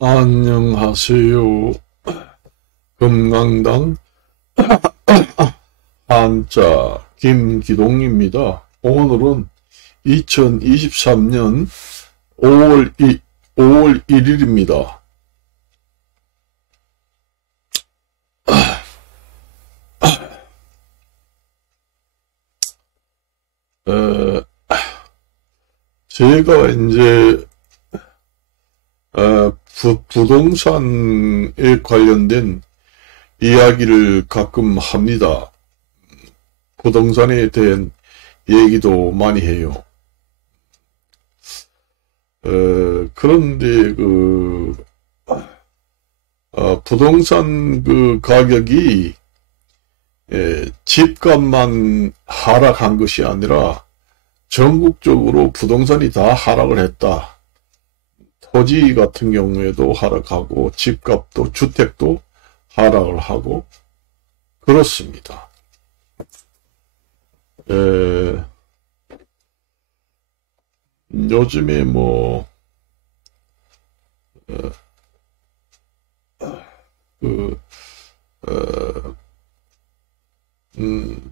안녕하세요. 금강당 한자 김기동입니다. 오늘은 2023년 5월 1일입니다. 제가 이제 부동산에 관련된 이야기를 가끔 합니다. 부동산에 대한 얘기도 많이 해요. 그런데 부동산 가격이 집값만 하락한 것이 아니라 전국적으로 부동산이 다 하락을 했다. 토지 같은 경우에도 하락하고 집값도 주택도 하락을 하고 그렇습니다. 요즘에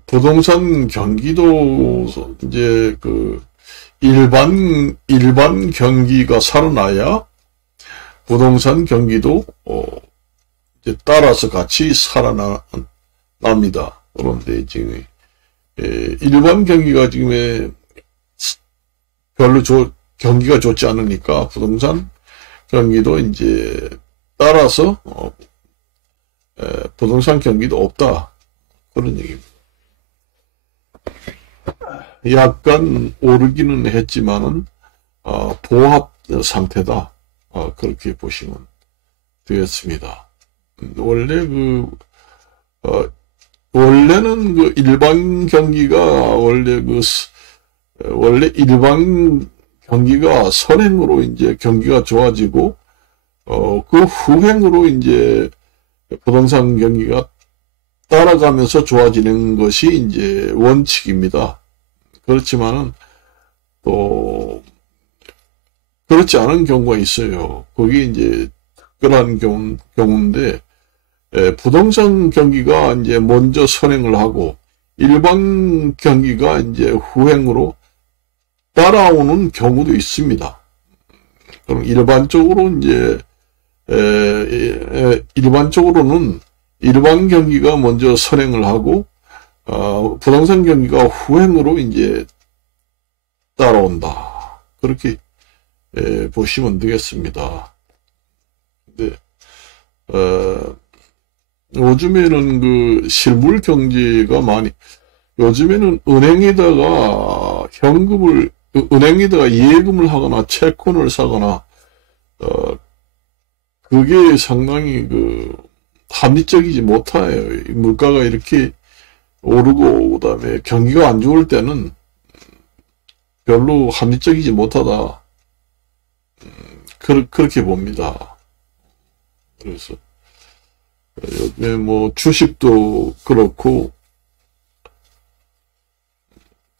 부동산 경기도 이제 일반 경기가 살아나야 부동산 경기도 이제 따라서 같이 살아납니다. 그런데 지금 일반 경기가 지금 별로 경기가 좋지 않으니까 부동산 경기도 이제 따라서 부동산 경기도 없다. 그런 얘기입니다. 약간 오르기는 했지만은 보합 상태다. 그렇게 보시면 되겠습니다. 원래는 일반 경기가 원래 일반 경기가 선행으로 이제 경기가 좋아지고 그 후행으로 이제 부동산 경기가 따라가면서 좋아지는 것이 이제 원칙입니다. 그렇지만은 또 그렇지 않은 경우가 있어요. 그게 이제 특별한 경우인데 부동산 경기가 이제 먼저 선행을 하고 일반 경기가 이제 후행으로 따라오는 경우도 있습니다. 그럼 일반적으로는 일반 경기가 먼저 선행을 하고 부동산 경기가 후행으로 이제 따라온다. 그렇게 보시면 되겠습니다. 근데 요즘에는 실물 경제가 요즘에는 은행에다가 예금을 하거나 채권을 사거나 그게 상당히 합리적이지 못해요. 물가가 이렇게 오르고 그다음에 경기가 안 좋을 때는 별로 합리적이지 못하다. 그렇게 봅니다. 그래서 요즘에 주식도 그렇고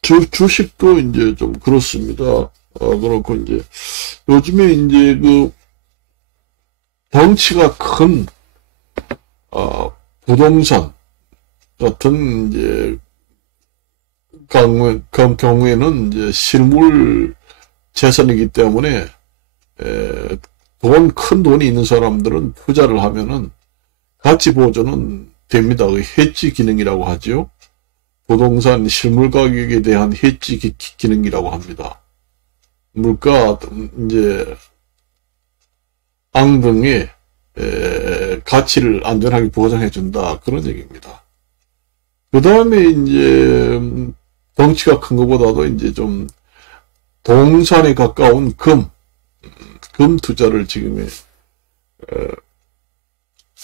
주식도 이제 좀 그렇습니다. 그렇고 이제 요즘에 이제 덩치가 큰 부동산 같은 이제 경우에는 이제 실물 재산이기 때문에 큰 돈이 있는 사람들은 투자를 하면은 가치 보존은 됩니다. 해지 기능이라고 하죠. 부동산 실물 가격에 대한 해지 기능이라고 합니다. 물가 이제 앙등의 가치를 안전하게 보장해 준다. 그런 얘기입니다. 그 다음에 이제 덩치가 큰 것보다도 이제 좀 동산에 가까운 금 투자를 지금에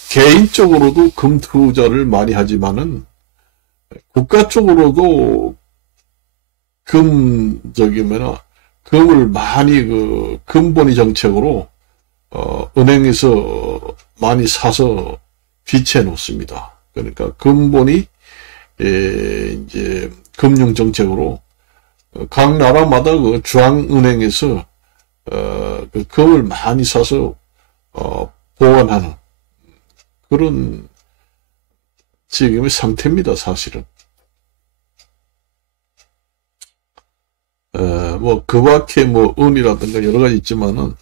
개인적으로도 금 투자를 많이 하지만은 국가 쪽으로도 금을 많이 금본위 정책으로 은행에서 많이 사서 비치해 놓습니다. 그러니까 금본위 이제 금융 정책으로 각 나라마다 중앙은행에서 금을 많이 사서 보완하는 그런 지금의 상태입니다, 사실은. 뭐, 그 밖에 뭐, 은이라든가 여러 가지 있지만은,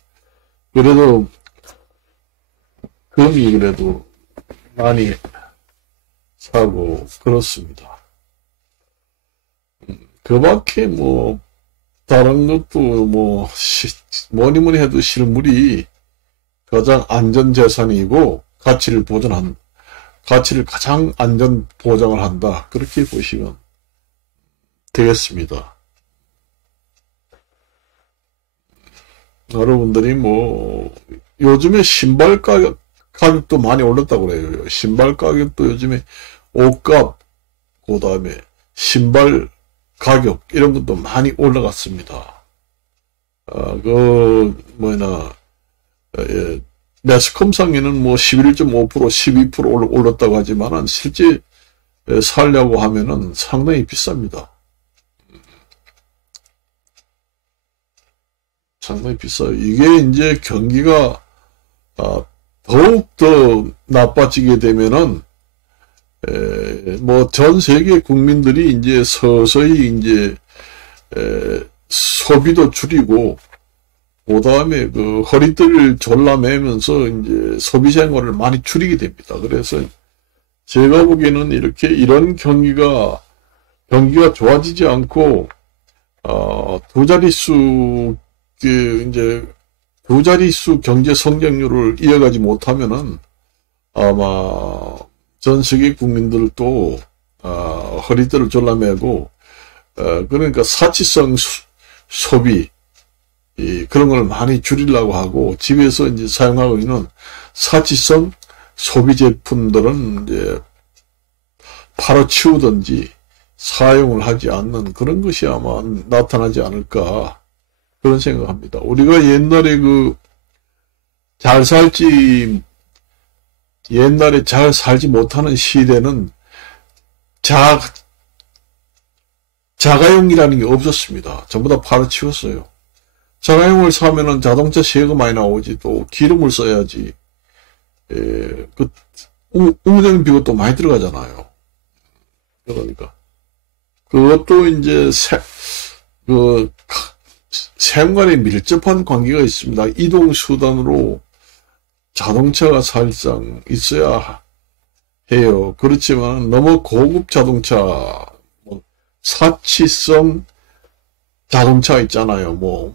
그래도, 금이 그래도 많이 사고, 그렇습니다. 그 밖에 뭐, 다른 것도 뭐, 뭐니 해도 실물이 가장 안전재산이고, 가치를 가장 안전 보장을 한다. 그렇게 보시면 되겠습니다. 여러분들이 뭐, 요즘에 신발 가격도 많이 올랐다고 그래요. 신발 가격도 요즘에 옷값, 그 다음에 신발 가격, 이런 것도 많이 올라갔습니다. 매스컴상에는 뭐 11.5%, 12% 올랐다고 하지만은 실제 살려고 하면은 상당히 비쌉니다. 상당히 비싸요. 이게 이제 경기가 더욱더 나빠지게 되면은 뭐 전 세계 국민들이 이제 서서히 이제 소비도 줄이고 그다음에 그 허리띠를 졸라매면서 이제 소비 생활을 많이 줄이게 됩니다. 그래서 제가 보기에는 이런 경기가 좋아지지 않고 두 자릿수 경제 성장률을 이어가지 못하면은 아마 전 세계 국민들도 허리띠를 졸라매고 그러니까 사치성 소비 그런 걸 많이 줄이려고 하고 집에서 이제 사용하고 있는 사치성 소비 제품들은 이제 팔아치우든지 사용을 하지 않는 그런 것이 아마 나타나지 않을까 그런 생각합니다. 우리가 옛날에 옛날에 잘 살지 못하는 시대는 자가용이라는 게 없었습니다. 전부 다 팔아치웠어요. 자가용을 사면은 자동차 세금 많이 나오지, 또 기름을 써야지, 운행 비용도 많이 들어가잖아요. 그러니까. 그것도 이제 생활에 밀접한 관계가 있습니다. 이동수단으로 자동차가 사실상 있어야 해요. 그렇지만 너무 고급 자동차, 사치성 자동차 있잖아요.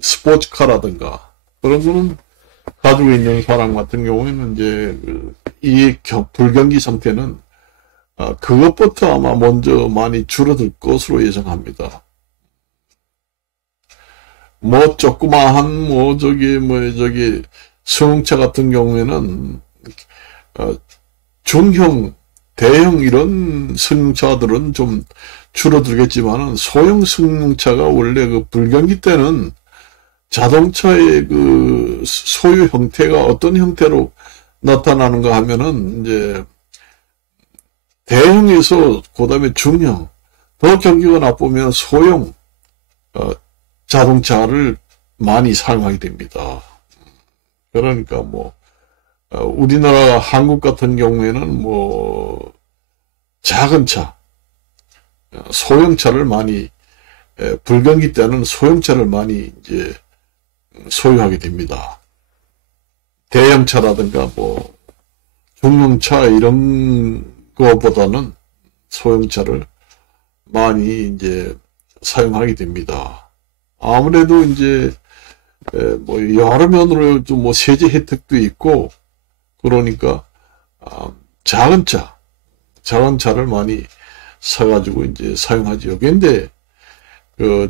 스포츠카라든가 그런 거는 가지고 있는 사람 같은 경우에는 이제 이 불경기 상태는 그것부터 아마 먼저 많이 줄어들 것으로 예상합니다. 조그마한 승용차 같은 경우에는 중형, 대형 이런 승용차들은 좀 줄어들겠지만은 소형 승용차가 원래 불경기 때는 자동차의 소유 형태가 어떤 형태로 나타나는가 하면은 이제 대형에서 그다음에 중형, 더 경기가 나쁘면 소형 자동차를 많이 사용하게 됩니다. 그러니까 우리나라 한국 같은 경우에는 작은 차, 소형차를 많이 불경기 때는 소형차를 많이 이제 소유하게 됩니다. 대형차라든가 중형차 이런 거보다는 소형차를 많이 이제 사용하게 됩니다. 아무래도 이제 여러 면으로 좀 세제 혜택도 있고 그러니까 작은 차를 많이 사가지고 이제 사용하죠. 근데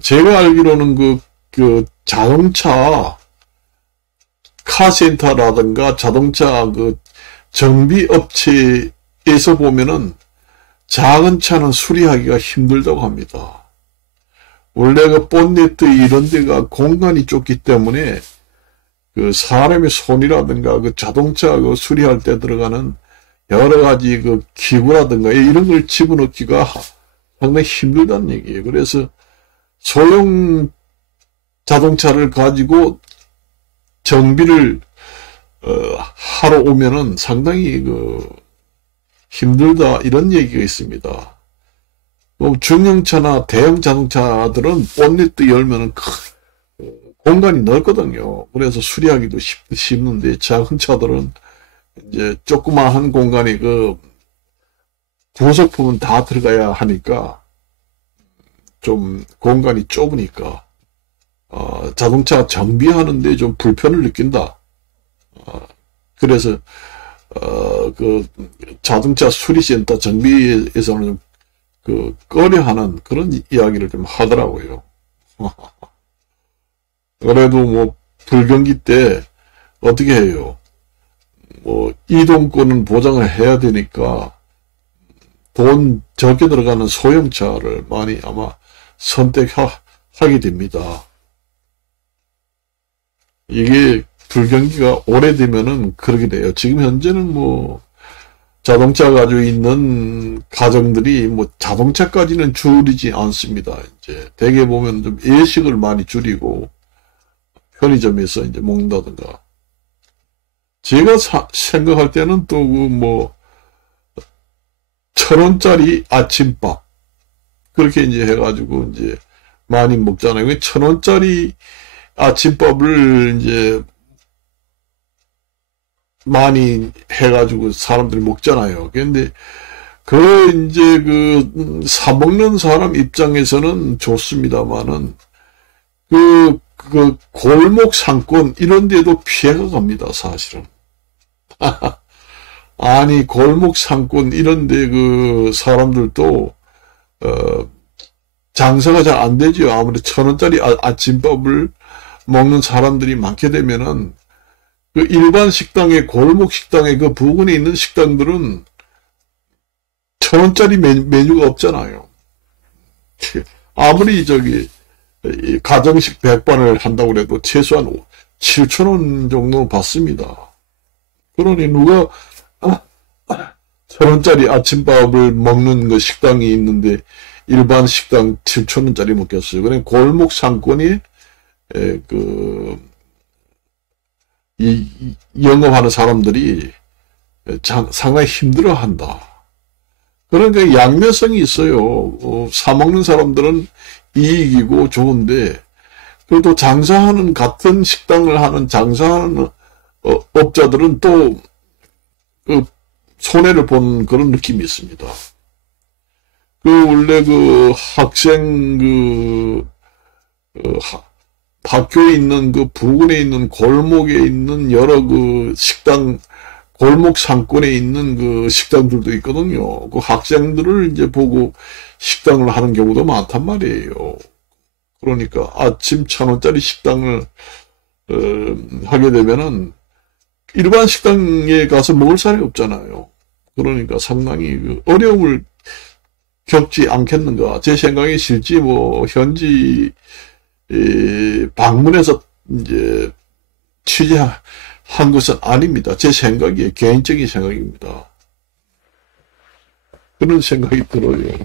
제가 알기로는 자동차 카센터라든가 자동차 정비 업체에서 보면은 작은 차는 수리하기가 힘들다고 합니다. 원래 본네트 이런 데가 공간이 좁기 때문에 사람의 손이라든가 자동차 수리할 때 들어가는 여러 가지 기구라든가 이런 걸 집어넣기가 상당히 힘들다는 얘기예요. 그래서 소형 자동차를 가지고 정비를 하러 오면은 상당히 힘들다 이런 얘기가 있습니다. 중형차나 대형 자동차들은 본넷도 열면은 공간이 넓거든요. 그래서 수리하기도 쉽는데 작은 차들은 이제 조그마한 공간에 부속품은 다 들어가야 하니까 좀 공간이 좁으니까 자동차 정비하는데 좀 불편을 느낀다. 그래서 자동차 수리센터 정비에서는 꺼려하는 그런 이야기를 좀 하더라고요. 그래도 뭐 불경기 때 어떻게 해요? 이동권은 보장을 해야 되니까 돈 적게 들어가는 소형차를 많이 아마 선택하게 됩니다. 이게 불경기가 오래되면은 그렇게 돼요. 지금 현재는 자동차 가지고 있는 가정들이 자동차까지는 줄이지 않습니다. 이제 대개 보면 좀 외식을 많이 줄이고 편의점에서 이제 먹는다든가. 제가 생각할 때는 또 1,000원짜리 아침밥 그렇게 이제 해가지고 이제 많이 먹잖아요. 1,000원짜리 아침밥을 이제 많이 해가지고 사람들이 먹잖아요. 근데 이제 사먹는 사람 입장에서는 좋습니다만은 골목 상권 이런 데도 피해가 갑니다, 사실은. 아니, 골목 상권 이런 데 사람들도 장사가 잘 안 되죠. 아무래도 1,000원짜리 아침밥을 먹는 사람들이 많게 되면은 일반 식당에 골목 식당에 부근에 있는 식당들은 1,000원짜리 메뉴가 없잖아요. 아무리 가정식 백반을 한다고 해도 최소한 7,000원 정도 받습니다. 그러니 누가 1,000원짜리 아침밥을 먹는 식당이 있는데 일반 식당 7,000원짜리 먹겠어요. 그러니 골목 상권이 영업하는 사람들이 상당히 힘들어한다. 그러니까 양면성이 있어요. 사먹는 사람들은 이익이고 좋은데 그래도 같은 식당을 하는 장사하는 업자들은 또 손해를 본 그런 느낌이 있습니다. 원래 학생 학교에 있는 부근에 있는 골목에 있는 여러 식당, 골목 상권에 있는 식당들도 있거든요. 학생들을 이제 보고 식당을 하는 경우도 많단 말이에요. 그러니까 아침 1,000원짜리 식당을 하게 되면은 일반 식당에 가서 먹을 사람이 없잖아요. 그러니까 상당히 어려움을 겪지 않겠는가. 제 생각에 실제 현지 방문해서 이제 취재한 것은 아닙니다. 제 생각이에요. 개인적인 생각입니다. 그런 생각이 들어요.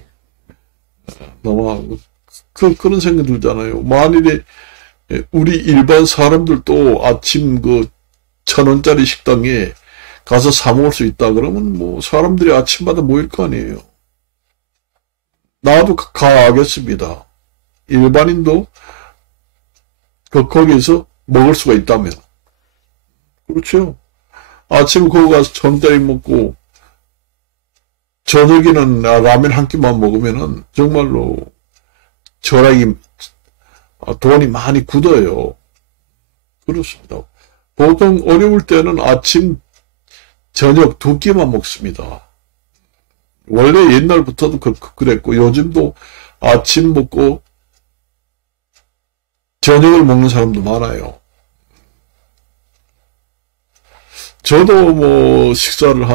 그런 생각이 들잖아요. 만일에 우리 일반 사람들도 아침 1,000원짜리 식당에 가서 사 먹을 수 있다 그러면 사람들이 아침마다 모일 거 아니에요. 나도 가겠습니다. 일반인도 거기에서 먹을 수가 있다면. 그렇죠. 아침 거기 가서 1,000원짜리 먹고 저녁에는 라면 한 끼만 먹으면은 정말로 돈이 많이 굳어요. 그렇습니다. 보통 어려울 때는 아침, 저녁 2끼만 먹습니다. 원래 옛날부터도 그랬고 요즘도 아침 먹고 저녁을 먹는 사람도 많아요. 저도 식사를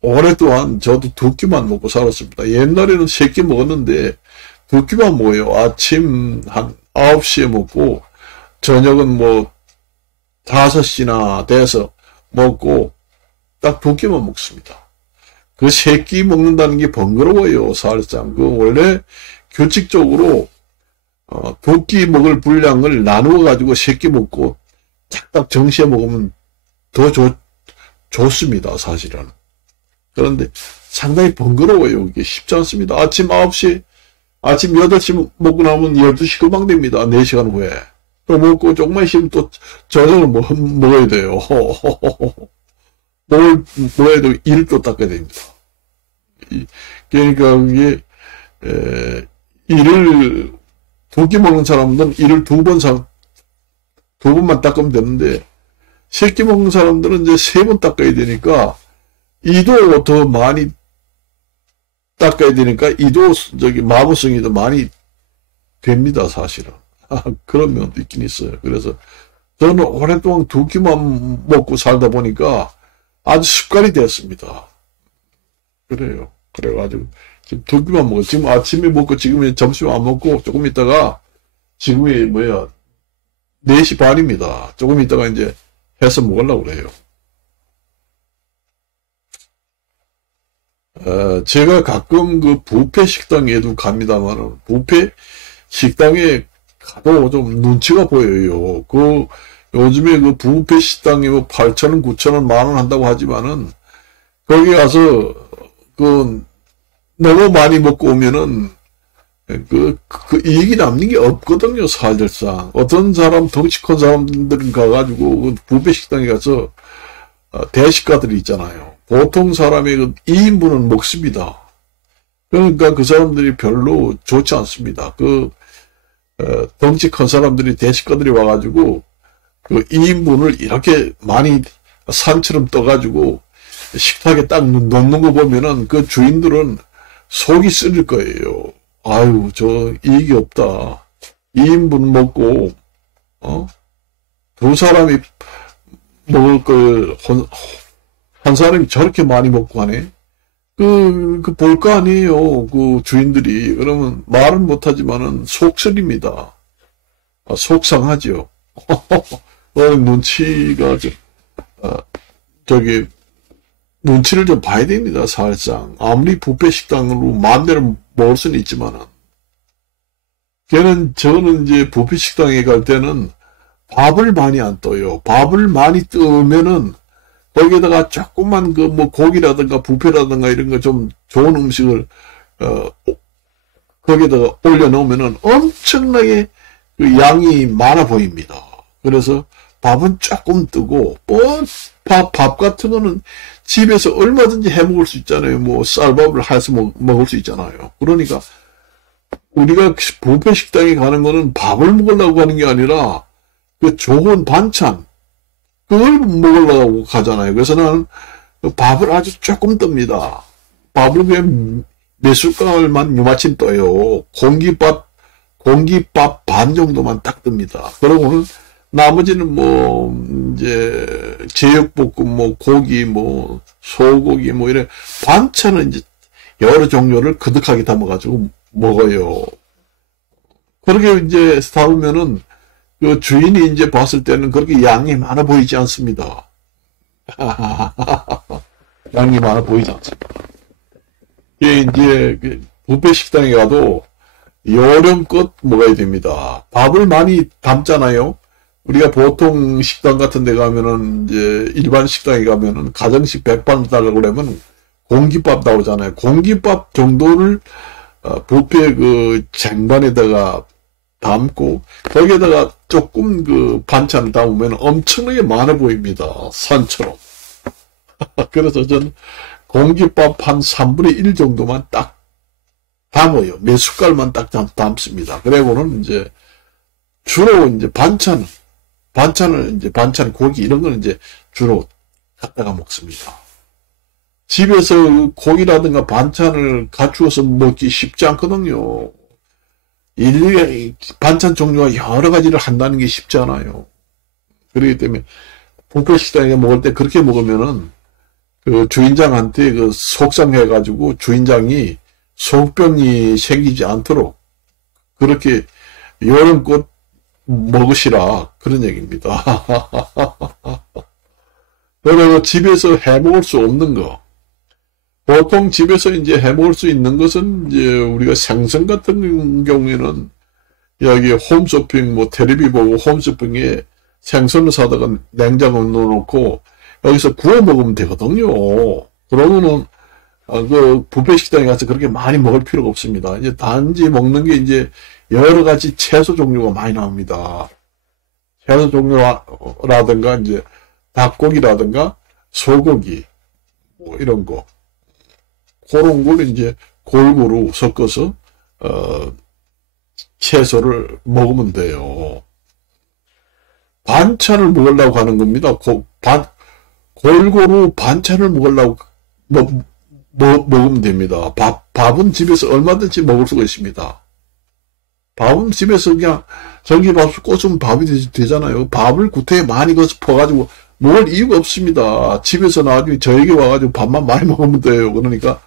오랫동안 저도 2끼만 먹고 살았습니다. 옛날에는 3끼 먹었는데 2끼만 먹어요. 아침 한 9시에 먹고 저녁은 5시나 돼서 먹고 딱 2끼만 먹습니다. 3끼 먹는다는 게 번거로워요. 사실상 원래 규칙적으로 두 끼 먹을 분량을 나누어 가지고 세 끼 먹고 딱딱 정시에 먹으면 더 좋습니다, 사실은. 그런데 상당히 번거로워요. 이게 쉽지 않습니다. 아침 9시, 아침 8시 먹고 나면 12시 금방 됩니다. 4시간 후에. 또 먹고 조금만 쉬면 또 저녁을 먹어야 돼요. 먹어야 되고 이를 또 닦아야 됩니다. 그러니까 이게 이를 두 끼 먹는 사람들은 이를 두 번만 닦으면 되는데 세 끼 먹는 사람들은 이제 3번 닦아야 되니까 이도 더 많이 닦아야 되니까 이도 마구성이 더 많이 됩니다, 사실은. 그런 면도 있긴 있어요. 그래서 저는 오랫동안 두 끼만 먹고 살다 보니까 아주 습관이 되었습니다. 그래요. 그래가지고 지금 두 끼만 먹어요. 지금 아침에 먹고 지금 점심 안 먹고 조금 있다가 지금이 4시 반입니다. 조금 있다가 이제 해서 먹으려고 그래요. 제가 가끔 그 뷔페 식당에도 갑니다만 뷔페 식당에 가도 좀 눈치가 보여요. 요즘에 그 뷔페 식당이 8,000원, 9,000원, 만원 한다고 하지만은 거기 가서 너무 많이 먹고 오면은 이익이 남는 게 없거든요, 사실상. 어떤 사람, 덩치 큰 사람들은 가가지고 뷔페 식당에 가서 대식가들이 있잖아요. 보통 사람의 2인분은 먹습니다. 그러니까 그 사람들이 별로 좋지 않습니다. 덩치 큰 사람들이 대식가들이 와가지고 2인분을 이렇게 많이 산처럼 떠가지고 식탁에 딱 놓는 거 보면은 그 주인들은 속이 쓰릴 거예요. 아유, 저 이익이 없다. 2인분 먹고 두 사람이 먹을 걸 한 사람이 저렇게 많이 먹고 하네. 볼 거 아니에요. 그 주인들이. 그러면 말은 못하지만은 속쓰립니다. 속상하죠. 눈치가 눈치를 좀 봐야 됩니다, 사실상. 아무리 뷔페 식당으로 마음대로 먹을 수는 있지만은. 저는 이제 뷔페 식당에 갈 때는 밥을 많이 안 떠요. 밥을 많이 뜨면은 거기에다가 조금만 고기라든가 뷔페라든가 이런 거 좀 좋은 음식을 거기에다가 올려놓으면은 엄청나게 양이 많아 보입니다. 그래서 밥은 조금 뜨고 밥 같은 거는 집에서 얼마든지 해 먹을 수 있잖아요. 쌀밥을 해서 먹을 수 있잖아요. 그러니까 우리가 뷔페 식당에 가는 거는 밥을 먹으려고 하는 게 아니라 그 좋은 반찬 그걸 먹으려고 가잖아요. 그래서 나는 밥을 아주 조금 뜹니다. 밥을 그냥 몇 숟갈만 요마침 떠요. 공깃밥 반 정도만 딱 뜹니다. 그러고는 나머지는 이제 제육볶음, 고기, 소고기, 이래 반찬은 이제 여러 종류를 그득하게 담아가지고 먹어요. 그렇게 이제 담으면은 그 주인이 이제 봤을 때는 그렇게 양이 많아 보이지 않습니다. 양이 많아 보이지 않습니다. 이게 이제 뷔페 식당에 가도 요령껏 먹어야 됩니다. 밥을 많이 담잖아요. 우리가 보통 식당 같은 데 가면은 이제 일반 식당에 가면은 가정식 백반 달라고 그러면 공깃밥 나오잖아요. 공깃밥 정도를 뷔페 쟁반에다가 담고 거기에다가 조금 반찬을 담으면 엄청나게 많아 보입니다. 산처럼. 그래서 저는 공깃밥 한 3분의 1 정도만 딱 담아요. 몇 숟갈만 딱 담습니다. 그리고는 이제 주로 이제 반찬 고기 이런 거는 이제 주로 갖다가 먹습니다. 집에서 고기라든가 반찬을 갖추어서 먹기 쉽지 않거든요. 인류의 반찬 종류가 여러 가지를 한다는 게 쉽지 않아요. 그렇기 때문에 뷔페 식당에 먹을 때 그렇게 먹으면은 그 주인장한테 속상해가지고 주인장이 속병이 생기지 않도록 그렇게 요령껏 먹으시라 그런 얘기입니다. 그리고 집에서 해 먹을 수 없는 거. 보통 집에서 이제 해 먹을 수 있는 것은 이제 우리가 생선 같은 경우에는 여기 홈쇼핑, 뭐, 텔레비 보고 홈쇼핑에 생선을 사다가 냉장고에 넣어놓고 여기서 구워 먹으면 되거든요. 그러면은, 그, 뷔페 식당에 가서 그렇게 많이 먹을 필요가 없습니다. 이제 단지 먹는 게 이제 여러 가지 채소 종류가 많이 나옵니다. 채소 종류라든가, 이제, 닭고기라든가, 소고기, 뭐, 이런 거. 그런 걸 이제 골고루 섞어서, 채소를 먹으면 돼요. 반찬을 먹으려고 하는 겁니다. 골고루 반찬을 먹으려고, 먹으면 됩니다. 밥은 집에서 얼마든지 먹을 수가 있습니다. 밥은 집에서 그냥 전기밥솥 꽂으면 밥이 되잖아요. 밥을 구태에 많이 퍼가지고 먹을 이유가 없습니다. 집에서 나중에 저에게 와가지고 밥만 많이 먹으면 돼요. 그러니까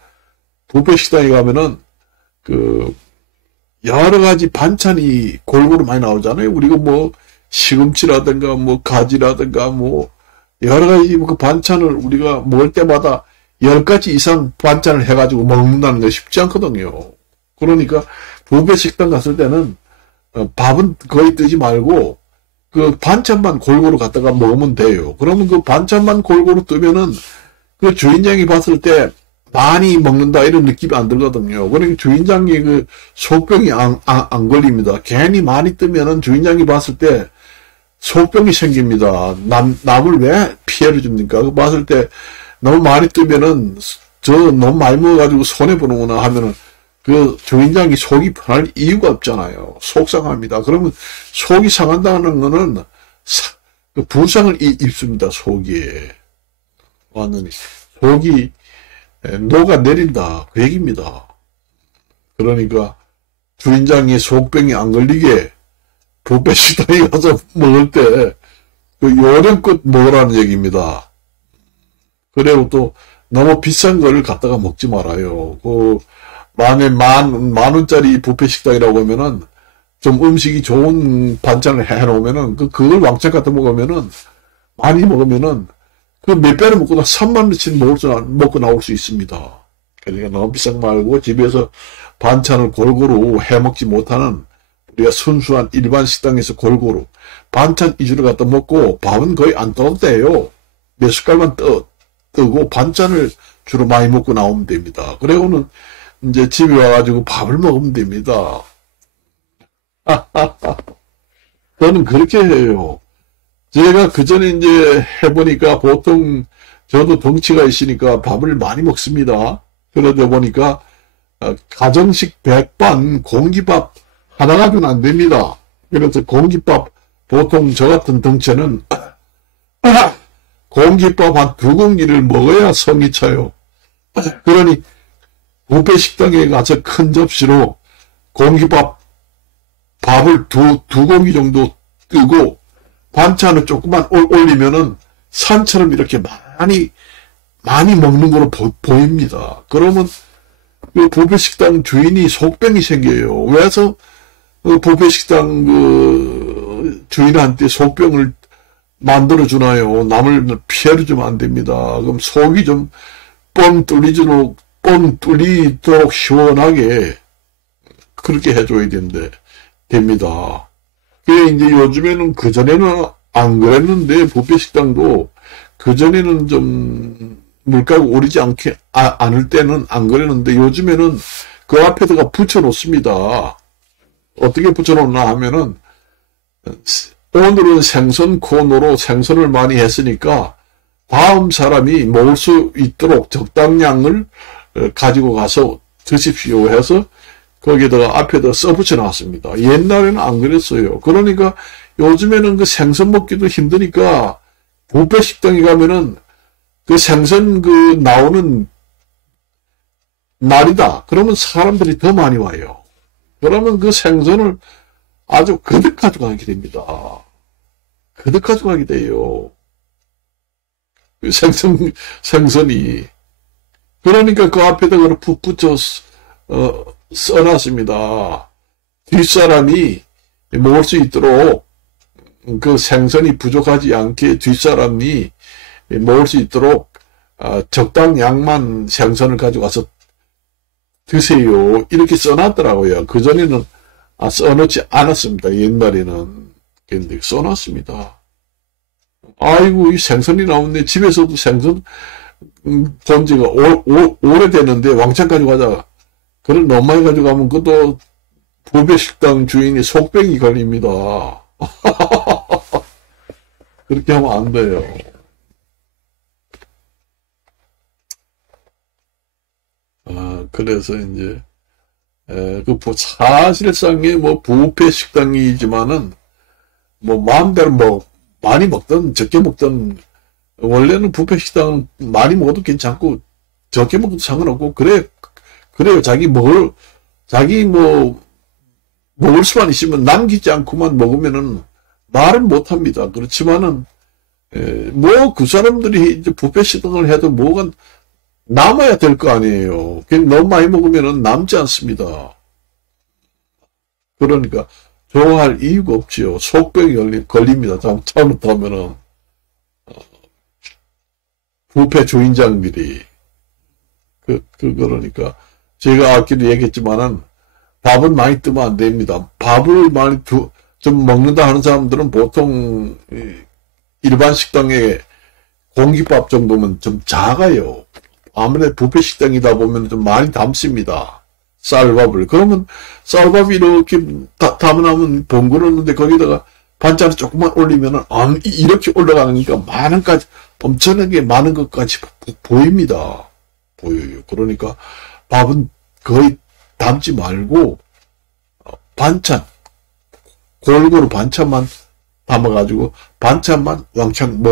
뷔페 식당에 가면은 여러 가지 반찬이 골고루 많이 나오잖아요. 우리가 뭐 시금치라든가 뭐 가지라든가 뭐 여러 가지 그 반찬을 우리가 먹을 때마다 10가지 이상 반찬을 해가지고 먹는다는 게 쉽지 않거든요. 그러니까 뷔페 식당 갔을 때는 밥은 거의 뜨지 말고 그 반찬만 골고루 갖다가 먹으면 돼요. 그러면 그 반찬만 골고루 뜨면은 그 주인장이 봤을 때 많이 먹는다 이런 느낌이 안 들거든요. 그러니까 주인장이 그 속병이 안 걸립니다. 괜히 많이 뜨면은 주인장이 봤을 때 속병이 생깁니다. 남을 왜 피해를 줍니까? 그 봤을 때 너무 많이 뜨면은 저 너무 많이 먹어가지고 손해보는구나 하면은 그 주인장이 속이 편할 이유가 없잖아요. 속상합니다. 그러면 속이 상한다는 거는 그 부상을 입습니다. 속이 완전히 속이 녹아내린다 그 얘기입니다. 그러니까 주인장이 속병이 안 걸리게 뷔페 식당에 가서 먹을 때 그 요령껏 먹으라는 얘기입니다. 그리고 또 너무 비싼 걸 갖다가 먹지 말아요. 만에 만 원짜리 뷔페 식당이라고 하면은 좀 음식이 좋은 반찬을 해놓으면은 그걸 왕창 갖다 먹으면은 많이 먹으면은 그 몇 배를 먹고 3만 원치는 먹고 나올 수 있습니다. 그러니까 너무 비싼 거 말고 집에서 반찬을 골고루 해 먹지 못하는 우리가 순수한 일반 식당에서 골고루 반찬 위주로 갖다 먹고 밥은 거의 안 떠도 돼요. 몇 숟갈만 뜨고 반찬을 주로 많이 먹고 나오면 됩니다. 그리고는 이제 집에 와가지고 밥을 먹으면 됩니다. 저는 그렇게 해요. 제가 그 전에 이제 해보니까 보통 저도 덩치가 있으니까 밥을 많이 먹습니다. 그러다 보니까 가정식 백반 공기밥 하나 가지고는 안 됩니다. 그래서 공기밥 보통 저 같은 덩치는 공기밥 한 2공기를 먹어야 성이 차요. 그러니 뷔페 식당에 가서 큰 접시로 공기밥 밥을 두 공기 정도 뜨고 반찬을 조금만 올리면은 산처럼 이렇게 많이 먹는 거로 보입니다. 그러면 그 뷔페 식당 주인이 속병이 생겨요. 왜서 뷔페 식당 그 주인한테 속병을 만들어 주나요? 남을 피해를 주면 안 됩니다. 그럼 속이 좀 뻥 뚫리도록 시원하게 그렇게 해줘야 됩니다. 그게 이제 요즘에는 그전에는 안 그랬는데 뷔페 식당도 그전에는 좀 물가가 오르지 않을 때는 안 그랬는데 요즘에는 그 앞에다가 붙여놓습니다. 어떻게 붙여놓나 하면은 오늘은 생선 코너로 생선을 많이 했으니까 다음 사람이 먹을 수 있도록 적당량을 가지고 가서 드십시오 해서 거기다가 앞에다 써붙여 놨습니다. 옛날에는 안 그랬어요. 그러니까 요즘에는 그 생선 먹기도 힘드니까 뷔페 식당에 가면은 그 생선 그 나오는 날이다. 그러면 사람들이 더 많이 와요. 그러면 그 생선을 아주 그득 가져가게 됩니다. 그득 가져가게 돼요. 그 생선이. 그러니까 그 앞에다가 푹 붙여, 써놨습니다. 뒷사람이 먹을 수 있도록 그 생선이 부족하지 않게 뒷사람이 먹을 수 있도록 적당량만 생선을 가져가서 드세요. 이렇게 써놨더라고요. 그전에는 써놓지 않았습니다. 옛날에는. 근데 써놨습니다. 아이고, 이 생선이 나오네. 집에서도 생선 본 지가 오래됐는데 왕창 가져가자. 그걸 너무 많이 가져가면 그것도 부배식당 주인이 속병이 걸립니다. 그렇게 하면 안 돼요. 그래서 이제 사실상의 뭐 부패 식당이지만은 뭐 마음대로 뭐 많이 먹든 적게 먹든 원래는 부패 식당은 많이 먹어도 괜찮고 적게 먹어도 상관없고 그래요. 자기 먹을 수만 있으면 남기지 않고만 먹으면은 말은 못합니다. 그렇지만은 뭐 그 사람들이 이제 부패 식당을 해도 뭐가 남아야 될 거 아니에요. 그냥 너무 많이 먹으면은 남지 않습니다. 그러니까 좋아할 이유가 없지요. 속병이 걸립니다. 잘못하면은 부패 주인장들이 그러니까 제가 아까도 얘기했지만은 밥은 많이 뜨면 안 됩니다. 밥을 많이 좀 먹는다 하는 사람들은 보통 일반 식당에 공깃밥 정도면 좀 작아요. 아무래도 뷔페 식당이다 보면 좀 많이 담습니다. 쌀밥을. 그러면 쌀밥이 이렇게 담으면 번거롭는데 거기다가 반찬을 조금만 올리면은 이렇게 올라가니까 엄청나게 많은 것까지 보입니다. 보여요. 그러니까 밥은 거의 담지 말고 반찬 골고루 반찬만 담아가지고 반찬만 왕창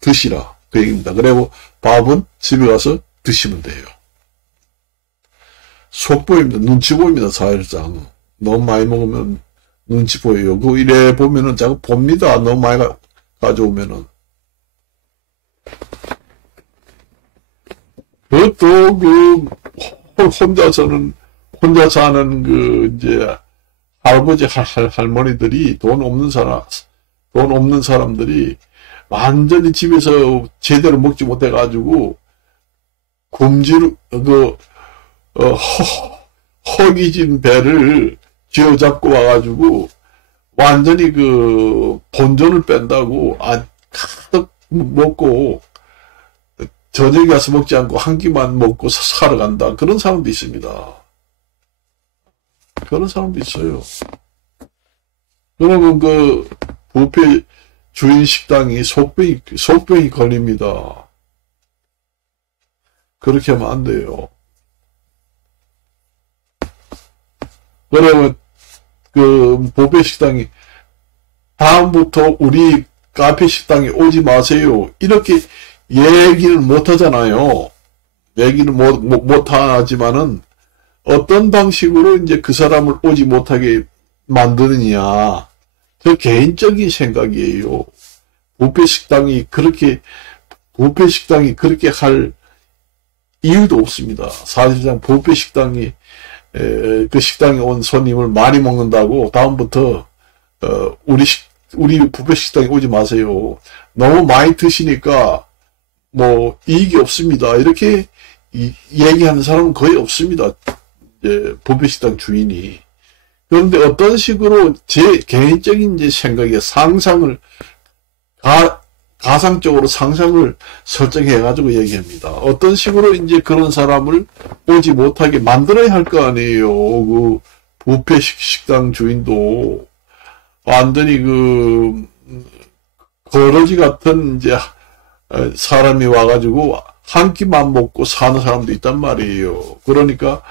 드시라 그 얘기입니다. 그리고 밥은 집에 가서 드시면 돼요. 속 보입니다. 눈치 보입니다. 사실상 너무 많이 먹으면 눈치 보여요. 이래 보면은 자꾸 봅니다. 너무 많이 가져오면은. 그것도 혼자 사는 이제 할아버지 할머니들이 돈 없는 사람들이 완전히 집에서 제대로 먹지 못해가지고 굶주려 허기진 배를 쥐어잡고 와가지고 완전히 본전을 뺀다고 가득 먹고 저녁에 가서 먹지 않고 한 끼만 먹고 사러 간다. 그런 사람도 있습니다. 그런 사람도 있어요. 그러면 뷔페 주인 식당이 속병이 걸립니다. 그렇게 하면 안 돼요. 그러면 뷔페 식당이 다음부터 우리 카페 식당에 오지 마세요. 이렇게 얘기는 못 하잖아요. 얘기는 못 하지만은 어떤 방식으로 이제 그 사람을 오지 못하게 만드느냐. 저 개인적인 생각이에요. 뷔페 식당이 그렇게 할 이유도 없습니다. 사실상 뷔페 식당이 그 식당에 온 손님을 많이 먹는다고 다음부터 우리 뷔페 식당에 오지 마세요. 너무 많이 드시니까 뭐 이익이 없습니다. 이렇게 얘기하는 사람은 거의 없습니다. 뷔페 식당 주인이. 그런데 어떤 식으로 제 개인적인 이제 생각에 가상적으로 상상을 설정해가지고 얘기합니다. 어떤 식으로 이제 그런 사람을 오지 못하게 만들어야 할 거 아니에요. 뷔페 식당 주인도 완전히 거러지 같은 이제 사람이 와가지고 한 끼만 먹고 사는 사람도 있단 말이에요. 그러니까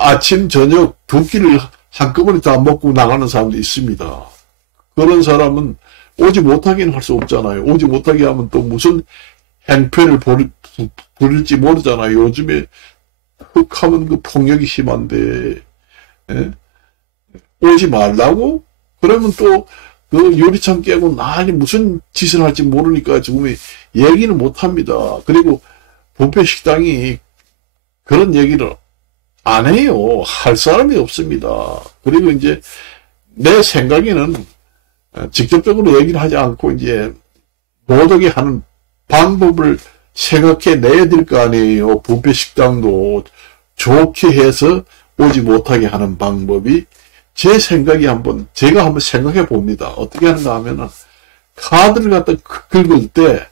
아침 저녁 두 끼를 한꺼번에 다 먹고 나가는 사람도 있습니다. 그런 사람은 오지 못하게는 할 수 없잖아요. 오지 못하게 하면 또 무슨 행패를 부릴지 모르잖아요. 요즘에 흑하면 폭력이 심한데 오지 말라고? 그러면 또 요리창 깨고 난리 무슨 짓을 할지 모르니까 지금 얘기는 못합니다. 그리고 뷔페 식당이 그런 얘기를 안 해요. 할 사람이 없습니다. 그리고 이제 내 생각에는 직접적으로 얘기를 하지 않고 이제 못 오게 하는 방법을 생각해 내야 될 거 아니에요. 뷔페 식당도 좋게 해서 오지 못하게 하는 방법이 제 생각이 제가 한번 생각해 봅니다. 어떻게 하는가 하면은 카드를 갖다 긁을 때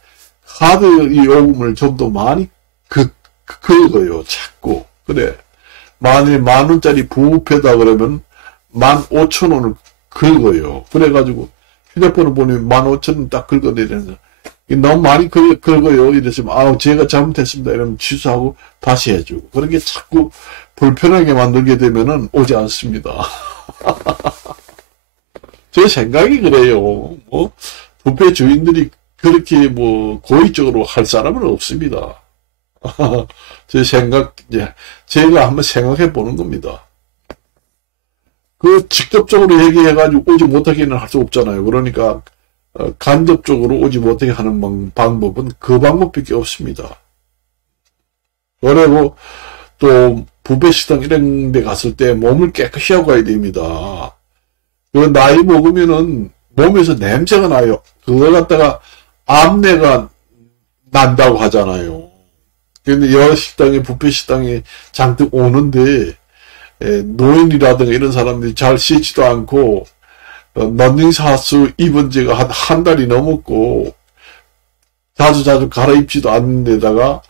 카드 요금을 좀 더 많이 긁어요. 자꾸. 그래. 만약에 10,000원짜리 부패다 그러면 15,000원을 긁어요. 그래가지고 휴대폰을 보내면 15,000원 딱 긁어내려서 너무 많이 긁어요. 이랬으면 제가 잘못했습니다. 이러면 취소하고 다시 해주고. 그렇게 자꾸 불편하게 만들게 되면은 오지 않습니다. 제 생각이 그래요. 뭐 부패 주인들이 그렇게 뭐 고의적으로 할 사람은 없습니다. 제 생각, 제가 한번 생각해 보는 겁니다. 직접적으로 얘기해가지고 오지 못하게는 할 수 없잖아요. 그러니까, 간접적으로 오지 못하게 하는 방법은 그 방법밖에 없습니다. 그리고 또, 부패식당 이런 데 갔을 때 몸을 깨끗이 하고 가야 됩니다. 나이 먹으면은 몸에서 냄새가 나요. 그걸 갖다가 암내가 난다고 하잖아요. 근데 여러 식당에, 부패 식당에 잔뜩 오는데, 노인이라든가 이런 사람들이 잘 씻지도 않고, 런닝사수 입은 지가 한 달이 넘었고, 자주 갈아입지도 않는 데다가,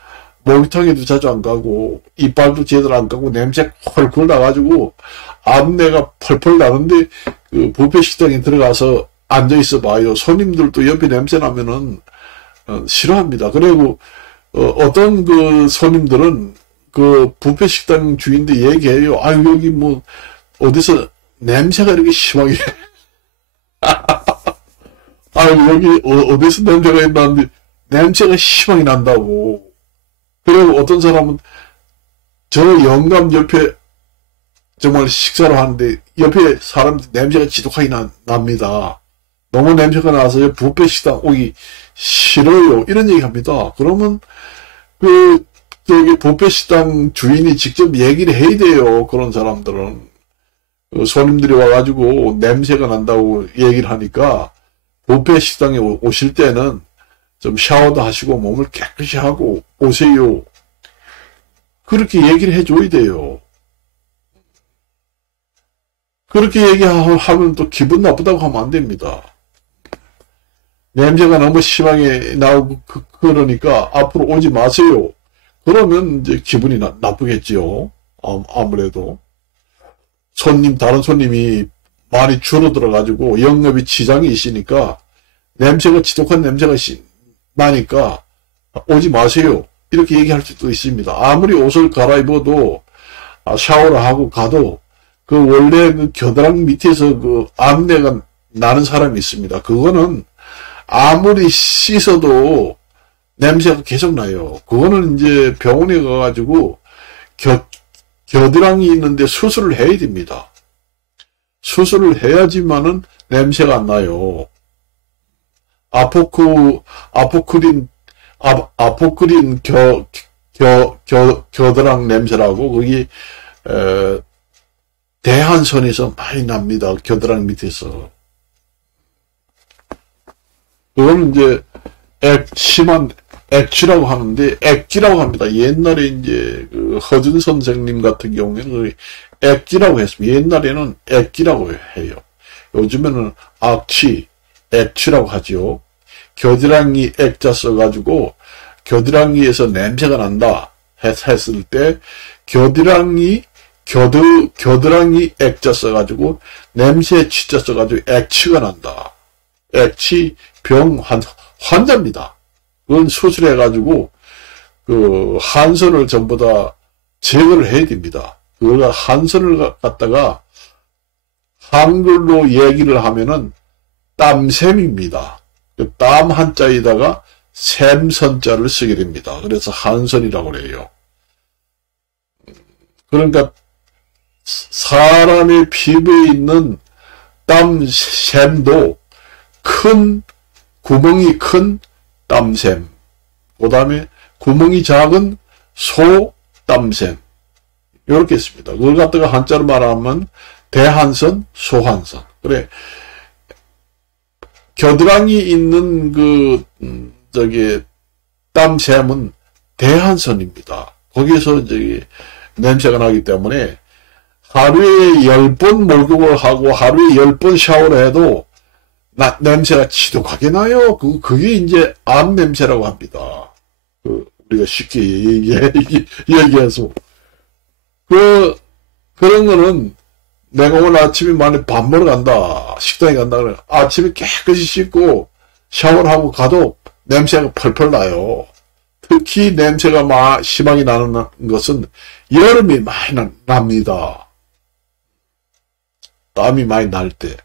목욕탕에도 자주 안 가고, 이빨도 제대로 안 가고, 냄새 콜콜 나가지고, 암내가 펄펄 나는데, 부패 식당에 들어가서 앉아있어 봐요. 손님들도 옆에 냄새 나면은, 싫어합니다. 그리고, 어떤 손님들은 부페 식당 주인들 얘기해요. 여기 뭐 어디서 냄새가 이렇게 심하게 여기 어디서 냄새가 나는데 냄새가 심하게 난다고. 그리고 어떤 사람은 저 영감 옆에 정말 식사를 하는데 옆에 사람들 냄새가 지독하게 납니다. 너무 냄새가 나서 부페 식당 오기 싫어요. 이런 얘기 합니다. 그러면 부페 식당 주인이 직접 얘기를 해야 돼요. 그런 사람들은. 손님들이 와가지고 냄새가 난다고 얘기를 하니까, 부페 식당에 오실 때는 좀 샤워도 하시고 몸을 깨끗이 하고 오세요. 그렇게 얘기를 해줘야 돼요. 그렇게 얘기하면 또 기분 나쁘다고 하면 안 됩니다. 냄새가 너무 심하게 나오고 그러니까 앞으로 오지 마세요. 그러면 이제 기분이 나쁘겠지요. 아무래도 다른 손님이 많이 줄어들어가지고 영업이 지장이 있으니까 지독한 냄새가 나니까 오지 마세요. 이렇게 얘기할 수도 있습니다. 아무리 옷을 갈아입어도 샤워를 하고 가도 원래 겨드랑이 밑에서 암내가 나는 사람이 있습니다. 그거는 아무리 씻어도 냄새가 계속 나요. 그거는 이제 병원에 가가지고 겨드랑이 있는데 수술을 해야 됩니다. 수술을 해야지만은 냄새가 안 나요. 아포크린 겨드랑 냄새라고 거기 대한선에서 많이 납니다. 겨드랑 밑에서. 그거는 이제 심한 액취라고 하는데, 액기라고 합니다. 옛날에 이제 허준 선생님 같은 경우에는 액기라고 했습니다. 옛날에는 액기라고 해요. 요즘에는 악취, 액취라고 하죠. 겨드랑이 액자 써가지고 겨드랑이에서 냄새가 난다 했을 때 겨드랑이 액자 써가지고 냄새 치자 써가지고 액취가 난다. 액취 병 환자입니다. 그건 수술해가지고 한선을 전부 다 제거를 해야 됩니다. 그걸 한선을 갖다가 한글로 얘기를 하면은 땀샘입니다. 땀 한자에다가 샘선자를 쓰게 됩니다. 그래서 한선이라고 그래요. 그러니까 사람의 피부에 있는 땀샘도 구멍이 큰 땀샘, 그 다음에 구멍이 작은 소땀샘, 이렇게 있습니다. 그걸 갖다가 한자로 말하면 대한선, 소한선. 그래, 겨드랑이 있는 땀샘은 대한선입니다. 거기에서 냄새가 나기 때문에 하루에 10번 목욕을 하고 하루에 10번 샤워를 해도 냄새가 지독하게 나요. 그게 이제 암 냄새라고 합니다. 우리가 쉽게 얘기해서. 그런 거는 내가 오늘 아침에 만약 밥 먹으러 간다. 식당에 간다. 그래. 아침에 깨끗이 씻고 샤워를 하고 가도 냄새가 펄펄 나요. 특히 냄새가 심하게 나는 것은 여름이 많이 납니다. 땀이 많이 날 때.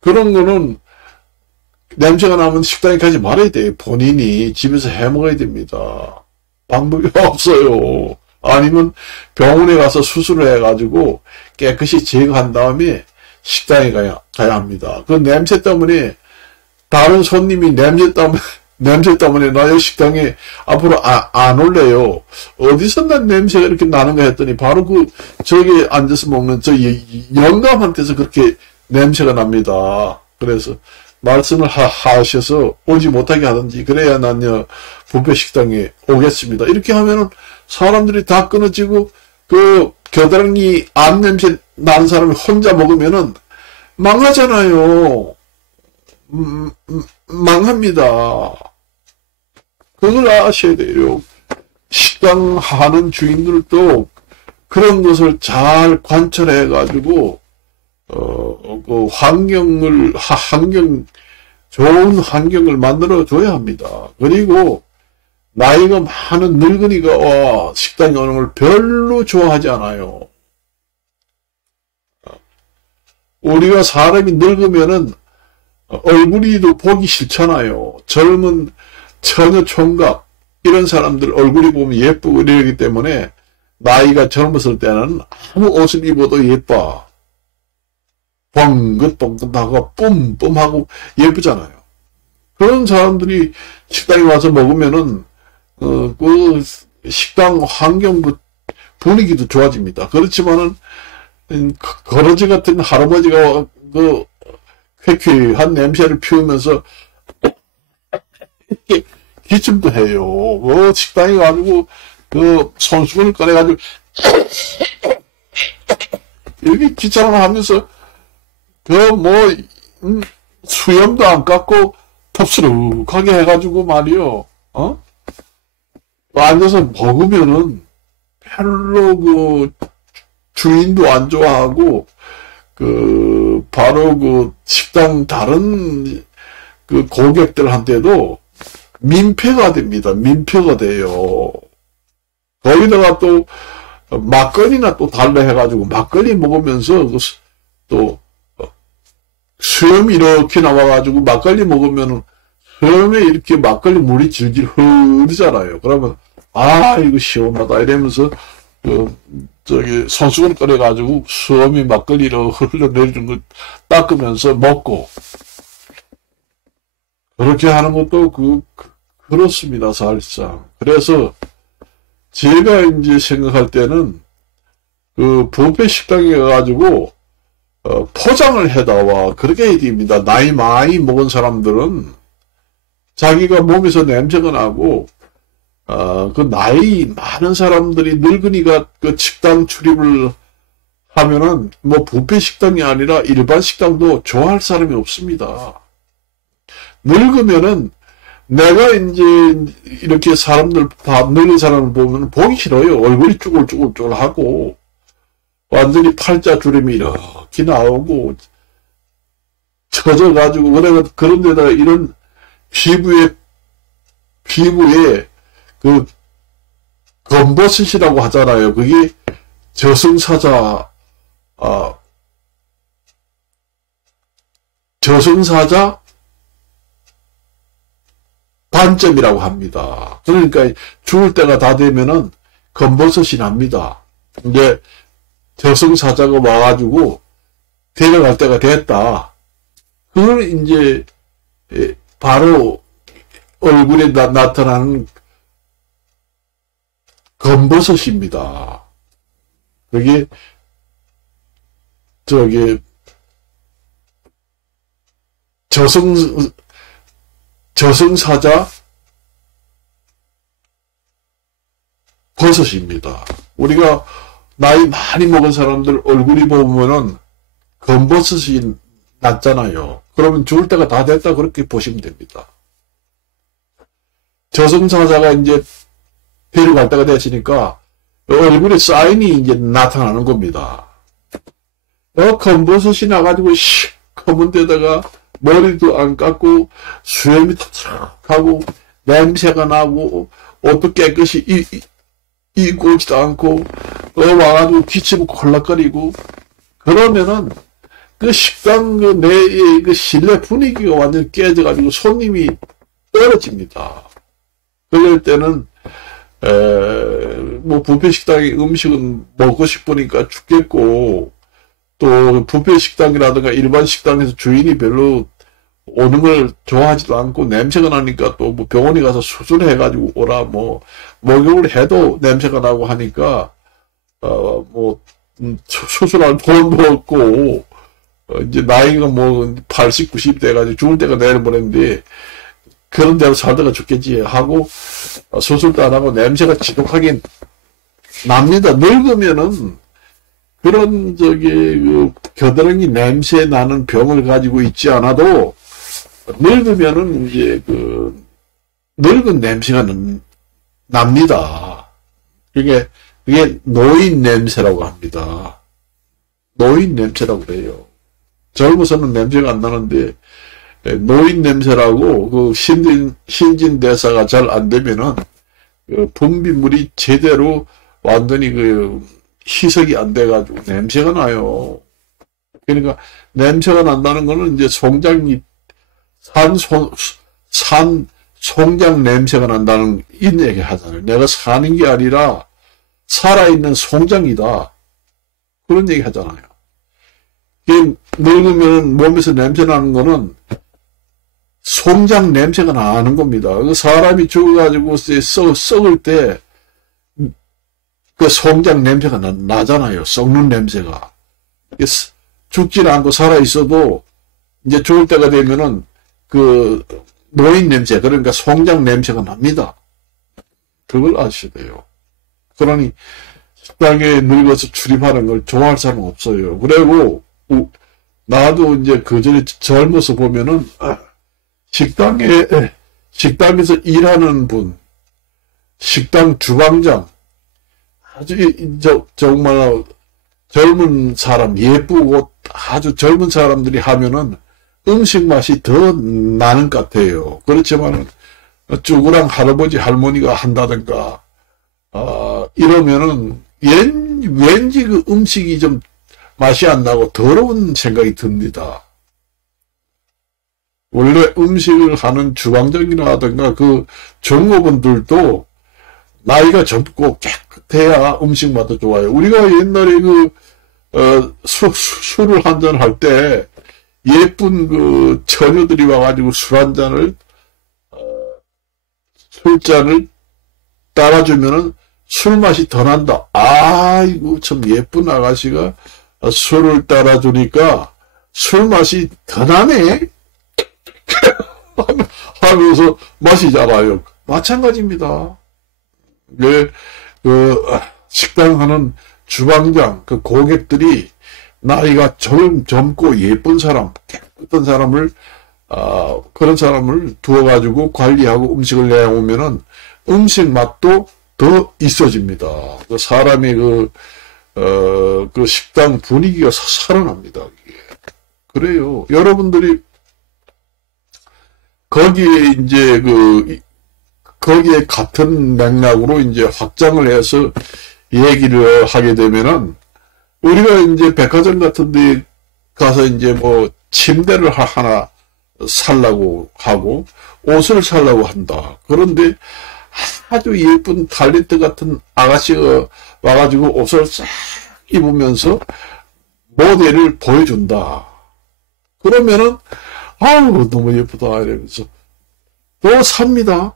그런 거는 냄새가 나면 식당에 가지 말아야 돼요. 본인이 집에서 해 먹어야 됩니다. 방법이 없어요. 아니면 병원에 가서 수술을 해가지고 깨끗이 제거한 다음에 식당에 가야 합니다. 그 냄새 때문에 다른 손님이 냄새 때문에 나 식당에 앞으로 안 올래요. 어디서 난 냄새가 이렇게 나는가 했더니 바로 저기 앉아서 먹는 저 영감한테서 그렇게 냄새가 납니다. 그래서 말씀을 하셔서 오지 못하게 하든지 그래야 난요 뷔페 식당에 오겠습니다. 이렇게 하면은 사람들이 다 끊어지고 겨드랑이 암 냄새 나는 사람이 혼자 먹으면은 망하잖아요. 망합니다. 그걸 아셔야 돼요. 식당 하는 주인들도 그런 것을 잘 관찰해 가지고 좋은 환경을 만들어 줘야 합니다. 그리고 나이가 많은 늙은이가 식당에 오는 걸 별로 좋아하지 않아요. 우리가 사람이 늙으면은 얼굴이도 보기 싫잖아요. 젊은 처녀 총각 이런 사람들 얼굴이 보면 예쁘고 이러기 때문에 나이가 젊었을 때는 아무 옷을 입어도 예뻐. 뻥긋뻥긋하고 뿜뿜하고 예쁘잖아요. 그런 사람들이 식당에 와서 먹으면은 그 식당 환경 분위기도 좋아집니다. 그렇지만은 거러지 같은 할아버지가 쾌쾌한 냄새를 피우면서 이렇게 기침도 해요. 식당에 가지고 손수건을 꺼내가지고 이렇게 기침을 하면서 수염도 안 깎고 텁스룩하게 해가지고 말이요. 앉아서 먹으면은 별로 주인도 안 좋아하고 바로 식당 다른 고객들한테도 민폐가 됩니다. 민폐가 돼요. 거기다가 또 막걸리나 또 달라 해가지고 막걸리 먹으면서 또 수염이 이렇게 나와가지고 막걸리 먹으면은 수염에 이렇게 막걸리 물이 질질 흐르잖아요. 그러면 이거 시원하다 이러면서 손수건 꺼내가지고 수염이 막걸리로 흘러내리는 걸 닦으면서 먹고 그렇게 하는 것도 그렇습니다. 사실상. 그래서 제가 이제 생각할 때는 뷔페 식당에 가가지고 포장을 해다와 그렇게 해야 됩니다. 나이 많이 먹은 사람들은 자기가 몸에서 냄새가 나고 나이 많은 사람들이 늙은이가 식당 출입을 하면은 뷔페 식당이 아니라 일반 식당도 좋아할 사람이 없습니다. 늙으면은 내가 이제 이렇게 사람들 다 늙은 사람을 보면 보기 싫어요. 얼굴이 쭈글쭈글쭈글하고 완전히 팔자주름이 이렇게 나오고 처져가지고 그런 데다가 이런 피부에 검버섯이라고 하잖아요. 그게 저승사자 반점이라고 합니다. 그러니까 죽을 때가 다 되면은 검버섯이 납니다. 이제 저승사자가 와가지고 데려갈 때가 됐다. 그걸 이제 바로 얼굴에 나타나는 검버섯입니다. 그게 저승사자 버섯입니다. 우리가 나이 많이 먹은 사람들 얼굴이 보면은 검버섯이 났잖아요. 그러면 죽을 때가 다 됐다 그렇게 보시면 됩니다. 저승사자가 이제 데려갈 때가 됐으니까 얼굴에 사인이 이제 나타나는 겁니다. 검버섯이 나가지고 검은 데다가 머리도 안 깎고 수염이 탁탁하고 냄새가 나고 옷도 깨끗이 입고 오지도 않고 와가지고 기침을 콜락거리고 그러면은 그 식당 그 실내 분위기가 완전 깨져가지고 손님이 떨어집니다. 그럴 때는 뭐 뷔페 식당의 음식은 먹고 싶으니까 죽겠고 또 뷔페 식당이라든가 일반 식당에서 주인이 별로 오는 걸 좋아하지도 않고 냄새가 나니까 또 뭐 병원에 가서 수술해가지고 오라 뭐 목욕을 해도 냄새가 나고 하니까 뭐 수술할 돈도 없고 이제 나이가 뭐 80, 90 돼가지고 죽을 때가 내려보냈는데 그런 대로 살다가 죽겠지 하고 수술도 안 하고 냄새가 지독하게 납니다. 늙으면은 그런 그 겨드랑이 냄새 나는 병을 가지고 있지 않아도 늙으면은 이제 그 늙은 냄새가 납니다. 그게 노인 냄새라고 합니다. 노인 냄새라고 그래요. 젊어서는 냄새가 안 나는데 노인 냄새라고 그 신진대사가 잘 안 되면은 그 분비물이 제대로 완전히 그 희석이 안 돼가지고 냄새가 나요. 그러니까 냄새가 난다는 거는 이제 송장이 산 송장 냄새가 난다는 이 얘기 하잖아요. 내가 사는 게 아니라 살아있는 송장이다. 그런 얘기 하잖아요. 늙으면 몸에서 냄새 나는 거는 송장 냄새가 나는 겁니다. 그 사람이 죽어가지고 썩을 때 그 송장 냄새가 나잖아요. 썩는 냄새가. 죽지는 않고 살아있어도 이제 죽을 때가 되면은 그 노인 냄새, 그러니까 송장 냄새가 납니다. 그걸 아셔야 돼요. 그러니 식당에 늙어서 출입하는 걸 좋아할 사람은 없어요. 그리고 나도 이제 그전에 젊어서 보면은 식당에서 일하는 분, 식당 주방장, 아주 정말 젊은 사람, 예쁘고 아주 젊은 사람들이 하면은 음식 맛이 더 나는 것 같아요. 그렇지만 쭈그랑 할아버지 할머니가 한다든가 이러면은 왠지 그 음식이 좀 맛이 안 나고 더러운 생각이 듭니다. 원래 음식을 하는 주방장이라든가 그 종업원들도 나이가 젊고 깨끗해야 음식 맛도 좋아요. 우리가 옛날에 술을 한잔 할 때 예쁜 그 처녀들이 와가지고 술 한 잔을 술잔을 따라주면은 술 맛이 더 난다. 아이고 참 예쁜 아가씨가 술을 따라주니까 술 맛이 더 나네. 하면서 마시잖아요. 마찬가지입니다. 식당 하는 주방장, 그 고객들이 나이가 젊고 예쁜 사람, 깨끗한 사람을, 그런 사람을 두어가지고 관리하고 음식을 내오면은 음식 맛도 더 있어집니다. 그 사람이 그 식당 분위기가 살아납니다. 그래요. 여러분들이 거기에 이제 거기에 같은 맥락으로 이제 확장을 해서 얘기를 하게 되면은 우리가 이제 백화점 같은 데 가서 이제 뭐 침대를 하나 살라고 하고 옷을 살라고 한다. 그런데 아주 예쁜 탤런트 같은 아가씨가 와가지고 옷을 싹 입으면서 모델을 보여준다. 그러면은 아우 너무 예쁘다 이러면서 또 삽니다.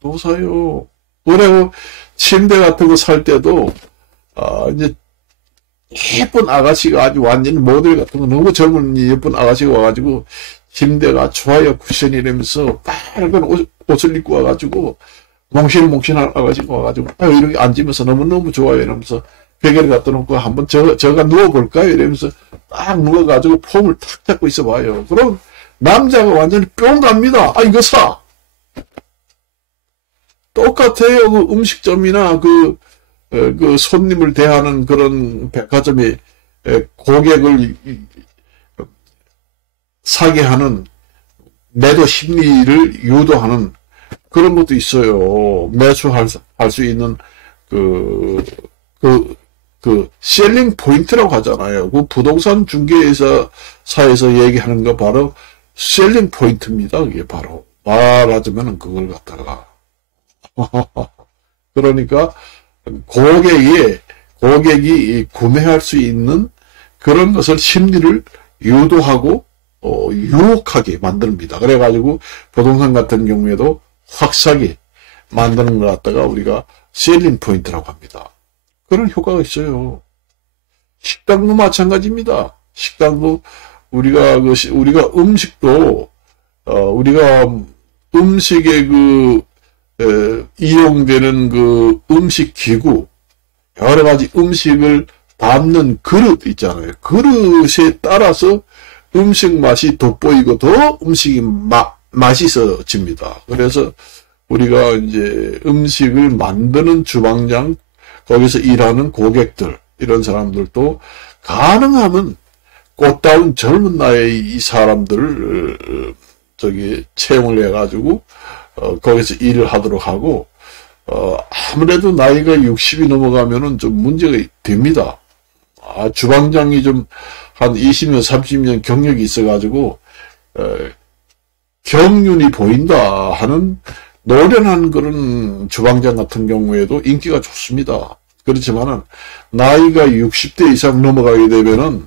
또 사요. 그리고 침대 같은 거 살 때도 이제 예쁜 아가씨가 아주 완전 모델 같은 거 너무 젊은 예쁜 아가씨가 와가지고 침대가 좋아요 쿠션이 이러면서 빨간 옷을 입고 와가지고 몽실몽실한 아가씨가 와가지고 이렇게 앉으면서 너무너무 좋아요 이러면서 베개를 갖다 놓고 한번 저가 누워볼까요? 이러면서 딱 누워가지고 폼을 탁 잡고 있어 봐요. 그럼 남자가 완전히 뿅 갑니다. 아, 이거 사! 똑같아요. 그 음식점이나 그 손님을 대하는 그런 백화점의 고객을 사게 하는 매도 심리를 유도하는 그런 것도 있어요. 매수할 수 있는 셀링 포인트라고 하잖아요. 그 부동산 중개사에서 얘기하는 거 바로 셀링 포인트입니다. 그게 바로. 말하자면 그걸 갖다가. 그러니까 고객이 구매할 수 있는 그런 것을 심리를 유도하고 유혹하게 만듭니다. 그래가지고 부동산 같은 경우에도 확 사게 만드는 것 갖다가 우리가 셀링 포인트라고 합니다. 그런 효과가 있어요. 식당도 마찬가지입니다. 식당도 우리가 음식도 우리가 음식에 이용되는 그 음식 기구, 여러 가지 음식을 담는 그릇 있잖아요. 그릇에 따라서 음식 맛이 돋보이고 더 음식이 맛있어집니다. 그래서 우리가 이제 음식을 만드는 주방장, 거기서 일하는 고객들, 이런 사람들도 가능하면 꽃다운 젊은 나이의 이 사람들을 채용을 해가지고 거기서 일을 하도록 하고, 아무래도 나이가 60이 넘어가면은 좀 문제가 됩니다. 주방장이 좀 한 20년, 30년 경력이 있어가지고, 경륜이 보인다 하는 노련한 그런 주방장 같은 경우에도 인기가 좋습니다. 그렇지만은, 나이가 60대 이상 넘어가게 되면은,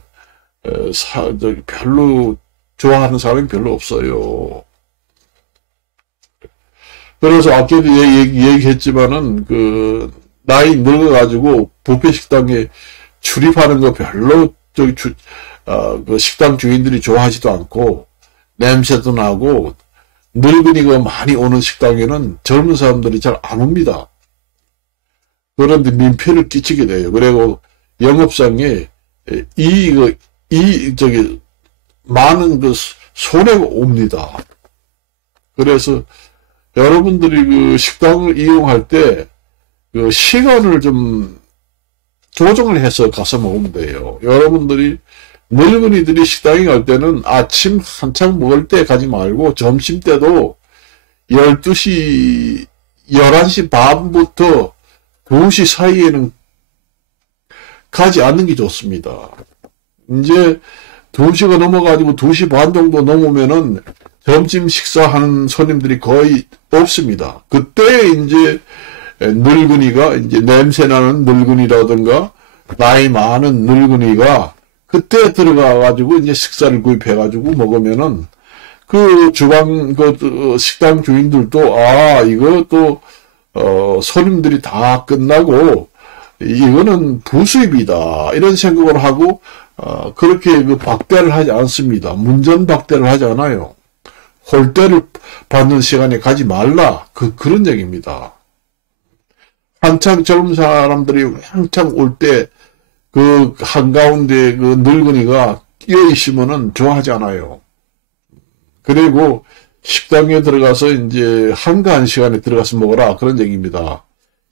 별로 좋아하는 사람이 별로 없어요. 그래서 아까도 얘기했지만은, 나이 늙어가지고, 뷔페 식당에 출입하는 거 별로, 식당 주인들이 좋아하지도 않고, 냄새도 나고, 늙은이가 많이 오는 식당에는 젊은 사람들이 잘 안 옵니다. 그런데 민폐를 끼치게 돼요. 그리고 영업상에, 많은 손해가 옵니다. 그래서, 여러분들이 식당을 이용할 때, 시간을 좀 조정을 해서 가서 먹으면 돼요. 여러분들이, 늙은이들이 식당에 갈 때는 아침 한창 먹을 때 가지 말고, 점심 때도 12시, 11시 반부터 2시 사이에는 가지 않는 게 좋습니다. 이제 2시가 넘어가지고 2시 반 정도 넘으면은 점심 식사하는 손님들이 거의 없습니다. 그때 이제 늙은이가, 이제 냄새나는 늙은이라든가 나이 많은 늙은이가 그때 들어가가지고 이제 식사를 구입해가지고 먹으면은 식당 주인들도, 이거 또, 손님들이 다 끝나고 이거는 부수입이다. 이런 생각을 하고, 그렇게 박대를 하지 않습니다. 문전박대를 하지 않아요. 홀대를 받는 시간에 가지 말라. 그런 얘기입니다. 한창 젊은 사람들이 한창 올 때, 한가운데 늙은이가 끼어 있으면은 좋아하지 않아요. 그리고 식당에 들어가서 이제 한가한 시간에 들어가서 먹어라. 그런 얘기입니다.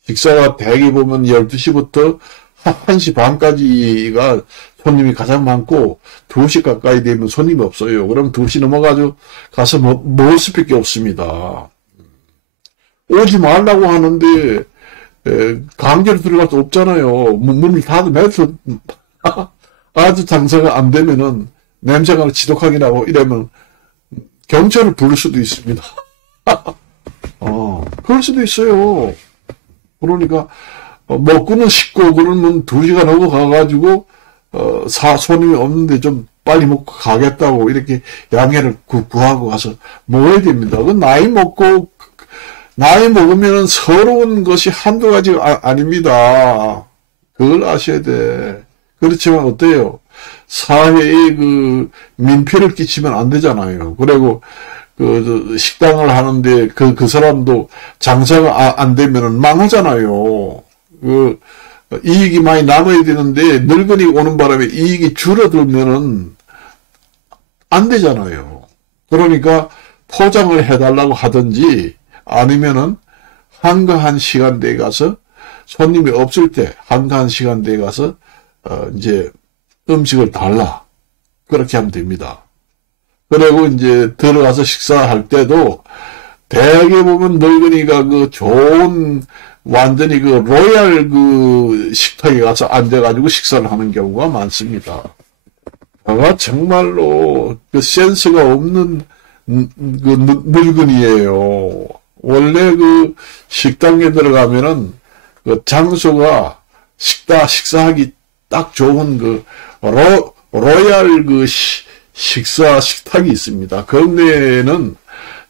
식사가 대개 보면 12시부터 1시 반까지가 손님이 가장 많고 2시 가까이 되면 손님이 없어요. 그럼 2시 넘어가지고 가서 먹을 수밖에 없습니다. 오지 말라고 하는데 강제로 들어갈 수 없잖아요. 문을 닫으면서 아주 장사가 안 되면은 냄새가 지독하게 나고 이러면 경찰을 부를 수도 있습니다. 그럴 수도 있어요. 그러니까 먹고는 싶고 그러면 2시간 넘어가가지고 손님이 없는데 좀 빨리 먹고 가겠다고 이렇게 양해를 구하고 가서 먹어야 됩니다. 그 나이 먹으면 서러운 것이 한두 가지가 아닙니다. 그걸 아셔야 돼. 그렇지만 어때요? 사회에 민폐를 끼치면 안 되잖아요. 그리고 식당을 하는데 그 사람도 장사가 안 되면은 망하잖아요. 이익이 많이 남아야 되는데 늙은이 오는 바람에 이익이 줄어들면은 안 되잖아요. 그러니까 포장을 해달라고 하든지 아니면은 한가한 시간대에 가서 손님이 없을 때 한가한 시간대에 가서 이제 음식을 달라. 그렇게 하면 됩니다. 그리고 이제 들어가서 식사할 때도 대학에 보면 늙은이가 그 좋은 완전히 그 로얄 그 식탁에 가서 앉아가지고 식사를 하는 경우가 많습니다. 제가 정말로 그 센스가 없는 그 늙은이에요. 원래 그 식당에 들어가면은 그 장소가 식사하기 딱 좋은 그 로얄 그 식탁이 있습니다. 그런데는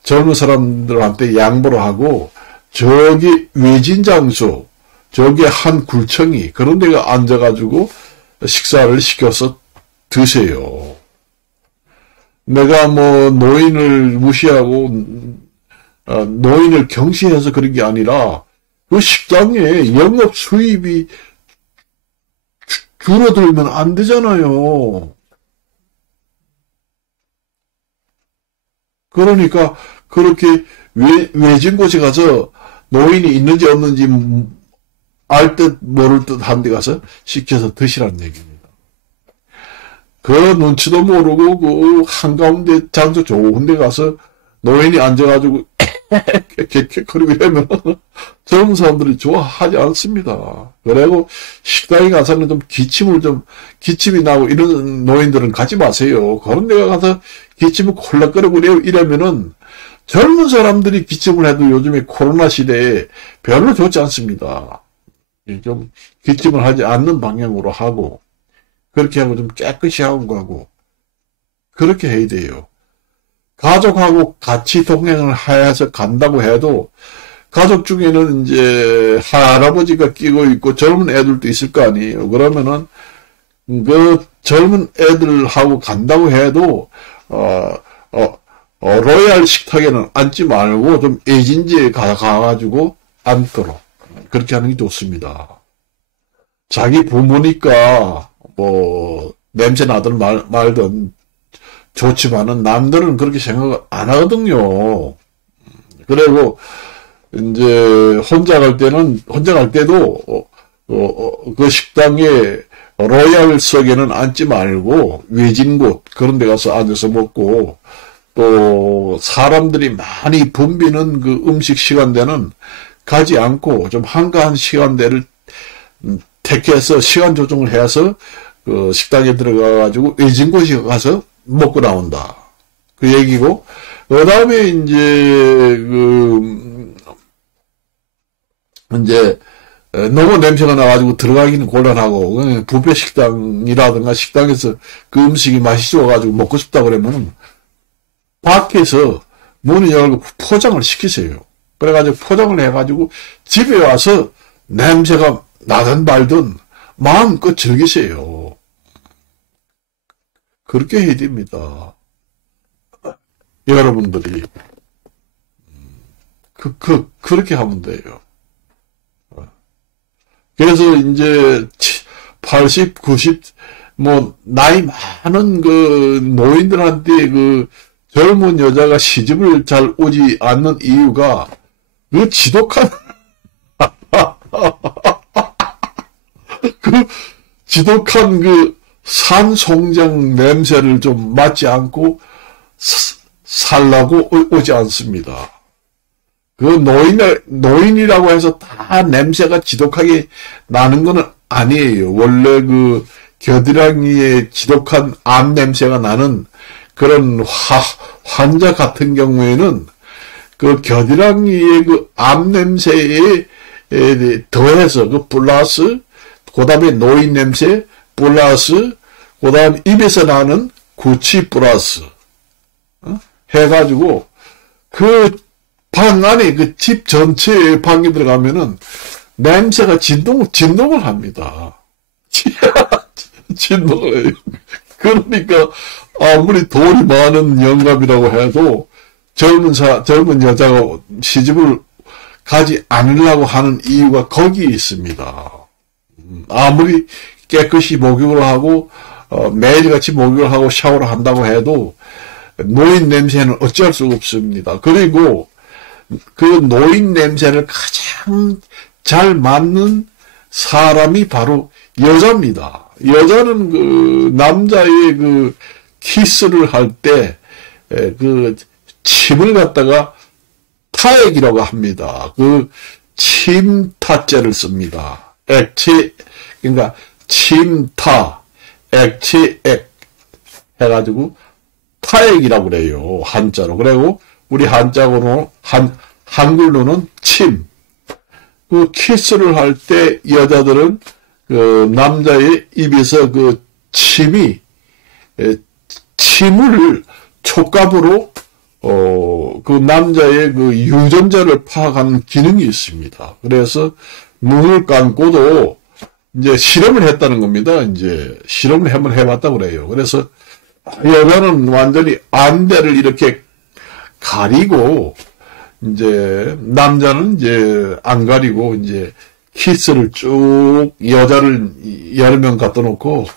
젊은 사람들한테 양보를 하고 저기 외진 장소, 저기 한 굴청이 그런 데가 앉아가지고 식사를 시켜서 드세요. 내가 뭐 노인을 무시하고 노인을 경시해서 그런 게 아니라 그 식당에 영업 수입이 줄어들면 안 되잖아요. 그러니까 그렇게 외진 곳에 가서 노인이 있는지 없는지 알 듯 모를 듯 한 데 가서 시켜서 드시라는 얘기입니다. 그 눈치도 모르고 그 한가운데 장소 좋은 데 가서 노인이 앉아가지고 그리고 이러면 젊은 사람들이 좋아하지 않습니다. 그리고 식당에 가서는 기침이 나고 이런 노인들은 가지 마세요. 그런 데가 가서 기침을 콜락거리고 이러면은 젊은 사람들이 기침을 해도 요즘에 코로나 시대에 별로 좋지 않습니다. 좀 기침을 하지 않는 방향으로 하고 그렇게 하고 좀 깨끗이 하고 그렇게 해야 돼요. 가족하고 같이 동행을 해서 간다고 해도 가족 중에는 이제 할아버지가 끼고 있고 젊은 애들도 있을 거 아니에요. 그러면은 그 젊은 애들하고 간다고 해도 로얄 식탁에는 앉지 말고 좀 애진지에 가가지고 앉도록 그렇게 하는 게 좋습니다. 자기 부모니까 뭐 냄새 나든 말든 좋지만은 남들은 그렇게 생각을 안 하거든요. 그리고 이제 혼자 갈 때도 그 식당에 로얄석에는 앉지 말고 외진 곳 그런 데 가서 앉아서 먹고 또 사람들이 많이 붐비는 그 음식 시간대는 가지 않고 좀 한가한 시간대를 택해서 시간 조정을 해서 그 식당에 들어가가지고 외진 곳에 가서 먹고 나온다. 그 얘기고, 그 다음에 이제 너무 냄새가 나가지고 들어가기는 곤란하고, 뷔페 식당이라든가 식당에서 그 음식이 맛이 좋아가지고 먹고 싶다 그러면은, 밖에서 문을 열고 포장을 시키세요. 그래가지고 포장을 해가지고 집에 와서 냄새가 나든 말든 마음껏 즐기세요. 그렇게 해야 됩니다. 여러분들이. 그렇게 하면 돼요. 그래서 이제 80, 90, 나이 많은 그 노인들한테 그 젊은 여자가 시집을 잘 오지 않는 이유가 그 지독한, 지독한 그 산송장 냄새를 좀 맡지 않고 살라고 오지 않습니다. 그 노인이라고 해서 다 냄새가 지독하게 나는 거는 아니에요. 원래 그 겨드랑이에 지독한 암 냄새가 나는 그런 환자 같은 경우에는 그 겨드랑이의 그 암 냄새에 더해서 그 플러스 그 다음에 노인 냄새 플러스 그 다음 입에서 나는 구취 플러스 해가지고 그 방 안에 그 집 전체에 방에 들어가면은 냄새가 진동을 합니다. 진동을 해요. 그러니까 아무리 돈이 많은 영감이라고 해도 젊은 여자가 시집을 가지 않으려고 하는 이유가 거기에 있습니다. 아무리 깨끗이 목욕을 하고 매일같이 목욕을 하고 샤워를 한다고 해도 노인 냄새는 어찌할 수가 없습니다. 그리고 그 노인 냄새를 가장 잘 맡는 사람이 바로 여자입니다. 여자는 그 남자의 그 키스를 할 때 그 침을 갖다가 타액이라고 합니다. 그 침타제를 씁니다. 액체, 그러니까 침타, 액체액 해가지고 타액이라고 그래요. 한자로. 그리고 우리 한글로는 침. 그 키스를 할 때 여자들은 그 남자의 입에서 그 침을 촉감으로 그 남자의 그 유전자를 파악하는 기능이 있습니다. 그래서 눈을 감고도 이제 실험을 했다는 겁니다. 이제 실험을 한번 해봤다고 그래요. 그래서 여자는 완전히 안대를 이렇게 가리고 이제 남자는 이제 안 가리고 이제 키스를 쭉 여자를 여러 명 갖다 놓고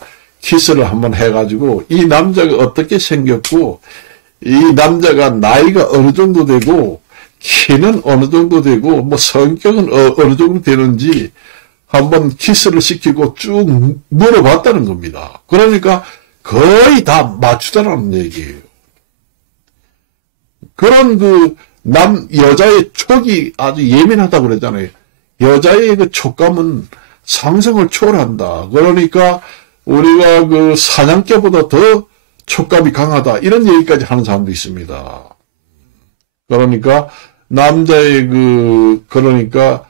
키스를 한번 해가지고 이 남자가 어떻게 생겼고 이 남자가 나이가 어느 정도 되고 키는 어느 정도 되고 뭐 성격은 어느 정도 되는지 한번 키스를 시키고 쭉 물어봤다는 겁니다. 그러니까 거의 다 맞추더라는 얘기예요. 그런 그 여자의 촉이 아주 예민하다고 그러잖아요. 여자의 그 촉감은 상상을 초월한다. 그러니까 우리가 그 사냥개보다 더 촉감이 강하다. 이런 얘기까지 하는 사람도 있습니다. 그러니까 남자의 그러니까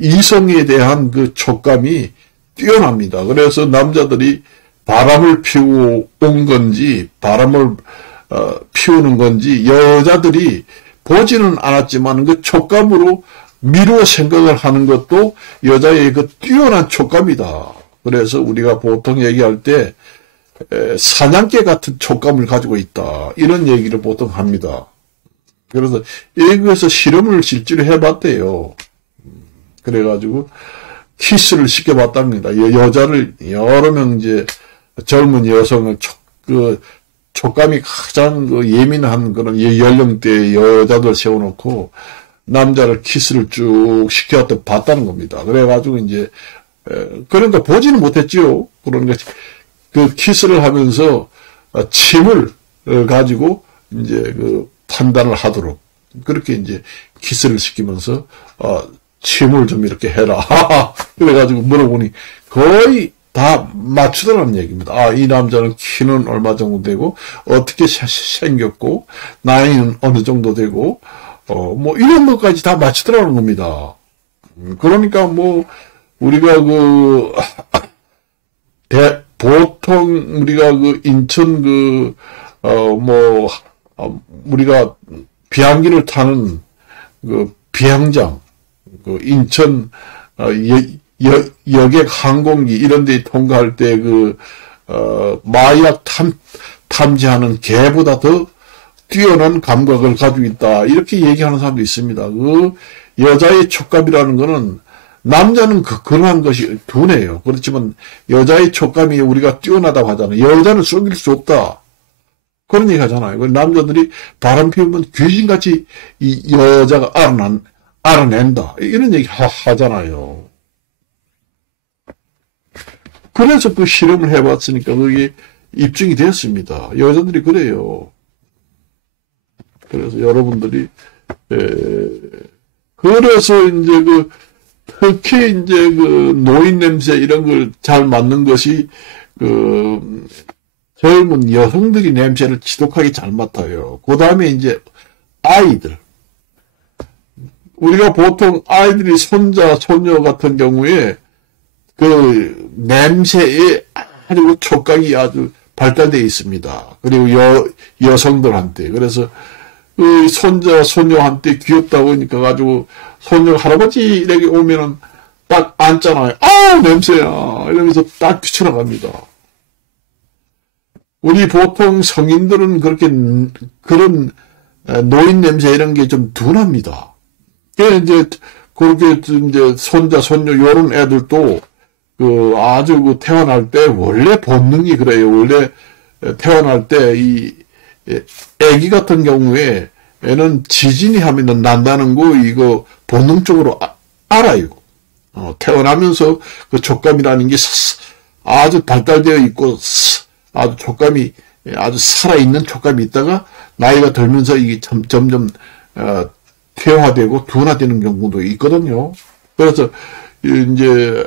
이성에 대한 그 촉감이 뛰어납니다. 그래서 남자들이 바람을 피우고 온 건지 바람을 피우는 건지 여자들이 보지는 않았지만 그 촉감으로 미루어 생각을 하는 것도 여자의 그 뛰어난 촉감이다. 그래서 우리가 보통 얘기할 때 사냥개 같은 촉감을 가지고 있다. 이런 얘기를 보통 합니다. 그래서 외국에서 실험을 실제로 해봤대요. 그래가지고 키스를 시켜봤답니다. 여자를 여러 명 이제 젊은 여성을 촉감이 가장 예민한 그런 연령대의 여자들 세워놓고 남자를 키스를 쭉 시켜왔다 봤다는 겁니다. 그래가지고 이제 그러니까 보지는 못했지요. 그러니까 그 키스를 하면서 침을 가지고 이제 그 판단을 하도록 그렇게 이제 키스를 시키면서 침을 좀 이렇게 해라. 그래가지고 물어보니 거의 다 맞추더라는 얘기입니다. 아, 이 남자는 키는 얼마 정도 되고 어떻게 생겼고 나이는 어느 정도 되고 뭐 이런 것까지 다 맞추더라는 겁니다. 그러니까 뭐 우리가 보통 우리가 인천 우리가 비행기를 타는 비행장, 인천 여객 항공기 이런 데 통과할 때 마약 탐지하는 개보다 더 뛰어난 감각을 가지고 있다. 이렇게 얘기하는 사람도 있습니다. 여자의 촉감이라는 거는 남자는 그러한 것이 둔해요. 그렇지만 여자의 촉감이 우리가 뛰어나다고 하잖아요. 여자는 속일 수 없다. 그런 얘기 하잖아요. 남자들이 바람 피우면 귀신같이 이 여자가 알아낸다. 이런 얘기 하잖아요. 그래서 그 실험을 해봤으니까 그게 입증이 됐습니다. 여자들이 그래요. 그래서 여러분들이 그래서 이제 특히 이제 노인 냄새 이런 걸 잘 맡는 것이 젊은 여성들이 냄새를 지독하게 잘 맡아요. 그 다음에 이제 아이들. 우리가 보통 아이들이 손자, 손녀 같은 경우에 냄새에 아주 촉각이 아주 발달되어 있습니다. 그리고 여성들한테. 그래서 손자, 손녀한테 귀엽다고 하니까 가지고 손녀 할아버지 이렇게 오면은 딱 앉잖아요. 아우, 냄새야. 이러면서 딱 귀쳐나갑니다. 우리 보통 성인들은 그런 노인 냄새 이런 게 좀 둔합니다. 그래서 이제 그렇게 이제 손자, 손녀 요런 애들도 아주 태어날 때 원래 본능이 그래요. 원래 태어날 때 애기 같은 경우에 애는 지진이 하면은 난다는 거 이거 본능적으로 알아요. 태어나면서 그 촉감이라는 게 아주 발달되어 있고 아주 촉감이 아주 살아있는 촉감이 있다가 나이가 들면서 이게 점점 퇴화되고 둔화되는 경우도 있거든요. 그래서 이제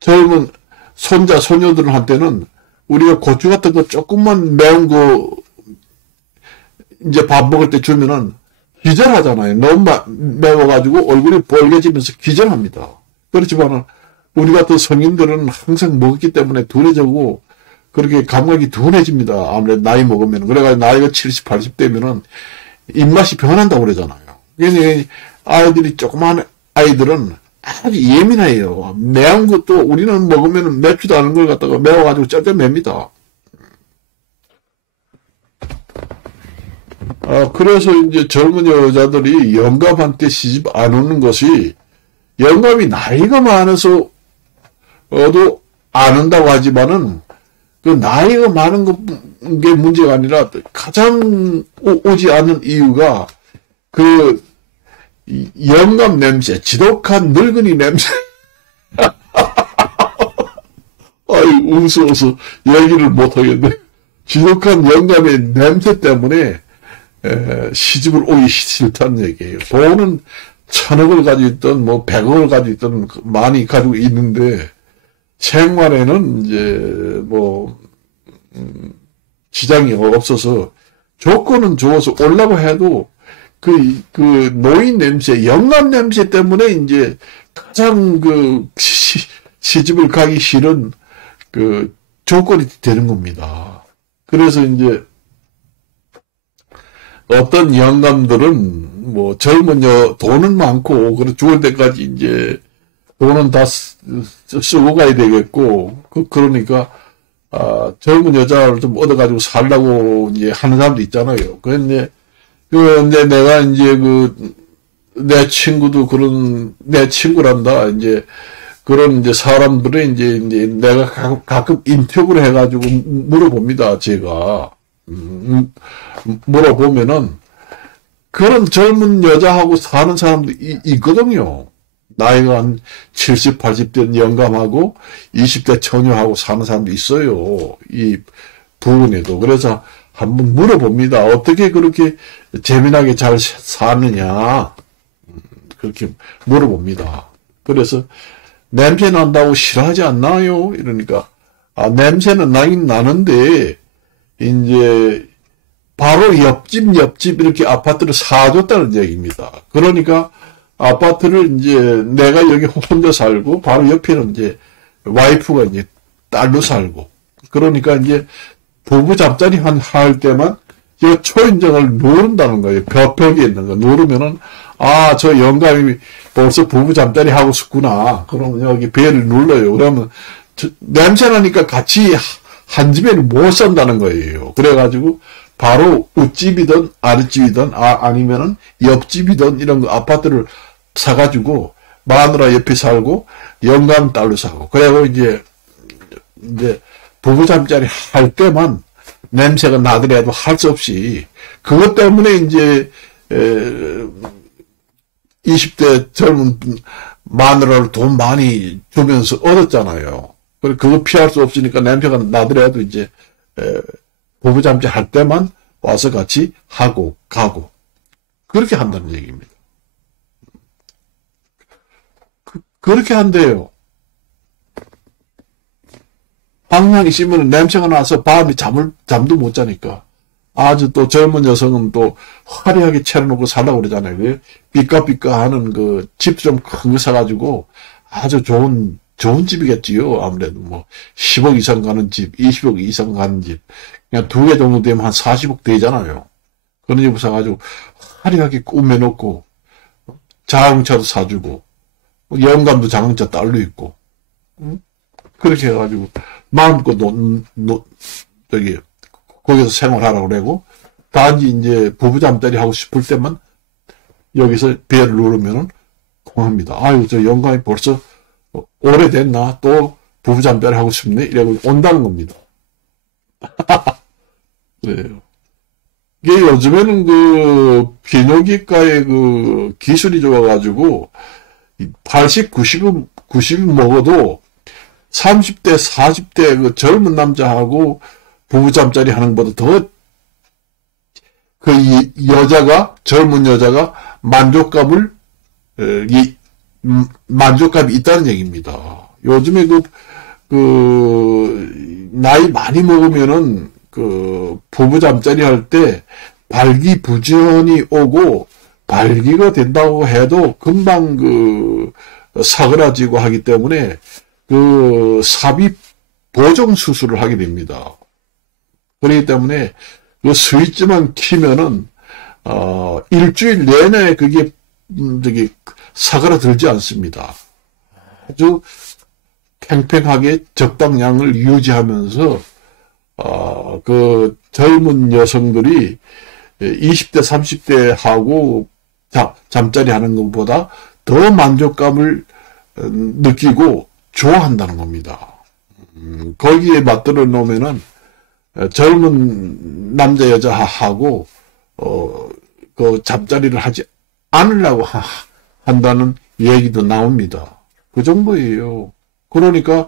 젊은 손자 손녀들한테는 우리가 고추 같은 거 조금만 매운 거 이제 밥 먹을 때 주면은 기절하잖아요. 너무 매워가지고 얼굴이 벌개지면서 기절합니다. 그렇지만은 우리 같은 성인들은 항상 먹었기 때문에 둔해지고 그렇게 감각이 둔해집니다. 아무래도 나이 먹으면. 그래가지고 나이가 70, 80 되면은 입맛이 변한다고 그러잖아요. 그래서 아이들이 조그마한 아이들은 아주 예민해요. 매운 것도 우리는 먹으면 맵지도 않은 걸 갖다가 매워가지고 쩔쩔맵니다. 그래서 이제 젊은 여자들이 영감한테 시집 안 오는 것이 영감이 나이가 많아서 안 온다고 하지만은 그 나이가 많은 게 문제가 아니라 가장 오지 않는 이유가 그 영감 냄새, 지독한 늙은이 냄새. 아이, 웃어서 얘기를 못하겠네. 지독한 영감의 냄새 때문에 시집을 오기 싫다는 얘기예요. 돈은 1,000억을 가지고 있던 100억을 가지고 있던 많이 가지고 있는데 생활에는 이제 지장이 없어서 조건은 좋아서 오려고 해도 그 노인 냄새, 영감 냄새 때문에 이제 가장 시집을 가기 싫은 조건이 되는 겁니다. 그래서 이제 어떤 영감들은 젊은 돈은 많고 그래 죽을 때까지 이제 돈은 다 쓰고 가야 되겠고 그러니까 젊은 여자를 좀 얻어가지고 살라고 이제 하는 사람도 있잖아요. 그런데 내가 이제 내 친구도 내 친구란다. 이제 그런 이제 사람들은 이제 내가 가끔 인터뷰를 해가지고 물어봅니다. 제가. 물어보면은 그런 젊은 여자하고 사는 사람도 있거든요. 나이가 한 70, 80 된 영감하고 20대 처녀하고 사는 사람도 있어요. 이 부분에도. 그래서 한번 물어봅니다. 어떻게 그렇게 재미나게 잘 사느냐. 그렇게 물어봅니다. 그래서 냄새 난다고 싫어하지 않나요? 이러니까 냄새는 나긴 나는데 이제 바로 옆집 이렇게 아파트를 사줬다는 얘기입니다. 그러니까 아파트를 이제 내가 여기 혼자 살고 바로 옆에는 이제 와이프가 이제 딸로 살고 그러니까 이제 부부 잠자리 할 때만 이 초인종을 누른다는 거예요. 벽에 있는 거 누르면은 저 영감이 벌써 부부 잠자리 하고 싶구나. 그러면 여기 벨을 눌러요. 그러면 냄새 나니까 같이 한 집에는 못 산다는 거예요. 그래가지고 바로 웃집이든 아랫집이든 아니면은 옆집이든 이런 거 아파트를 사가지고 마누라 옆에 살고 영감 딸로 사고 그리고 이제 부부 잠자리 할 때만 냄새가 나더라도 할 수 없이 그것 때문에 이제 20대 젊은 마누라를 돈 많이 주면서 얻었잖아요. 그거 피할 수 없으니까 냄새가 나더라도 이제 부부 잠자리 할 때만 와서 같이 하고 가고 그렇게 한다는 얘기입니다. 그렇게 한대요. 방향이 씹으면 냄새가 나서 밤에 잠도 못 자니까. 아주 또 젊은 여성은 또 화려하게 차려놓고 살라고 그러잖아요. 삐까삐까 하는 집 좀 큰 거 사가지고 아주 좋은 집이겠지요. 아무래도 10억 이상 가는 집, 20억 이상 가는 집. 그냥 2개 정도 되면 한 40억 되잖아요. 그런 집을 사가지고 화려하게 꾸며놓고 자동차도 사주고 영감도 자동차 딸로 있고 그렇게 해가지고 마음껏 거기서 생활하라고 그러고 단지 이제 부부 잠자리 하고 싶을 때만 여기서 벨을 누르면은 통합니다. 아유 저 영감이 벌써 오래됐나? 또 부부잠자리 하고 싶네? 이러고 온다는 겁니다. 그래요. 이게 요즘에는 그 비뇨기과의 그 기술이 좋아가지고 80, 90은 먹어도 30대, 40대 그 젊은 남자하고 부부잠자리 하는 것보다 더 그 젊은 여자가 만족감이 있다는 얘기입니다. 요즘에 나이 많이 먹으면은 부부잠자리 할 때 발기부전이 오고 발기가 된다고 해도 금방 사그라지고 하기 때문에 삽입 보정 수술을 하게 됩니다. 그렇기 때문에 스위치만 키면은 일주일 내내 그게 사그라들지 않습니다. 아주 팽팽하게 적당량을 유지하면서 젊은 여성들이 20대, 30대 하고 잠자리 하는 것보다 더 만족감을 느끼고 좋아한다는 겁니다. 거기에 맞들어 놓으면은 젊은 남자, 여자하고 잠자리를 하지 않으려고 한다는 얘기도 나옵니다. 그 정도예요. 그러니까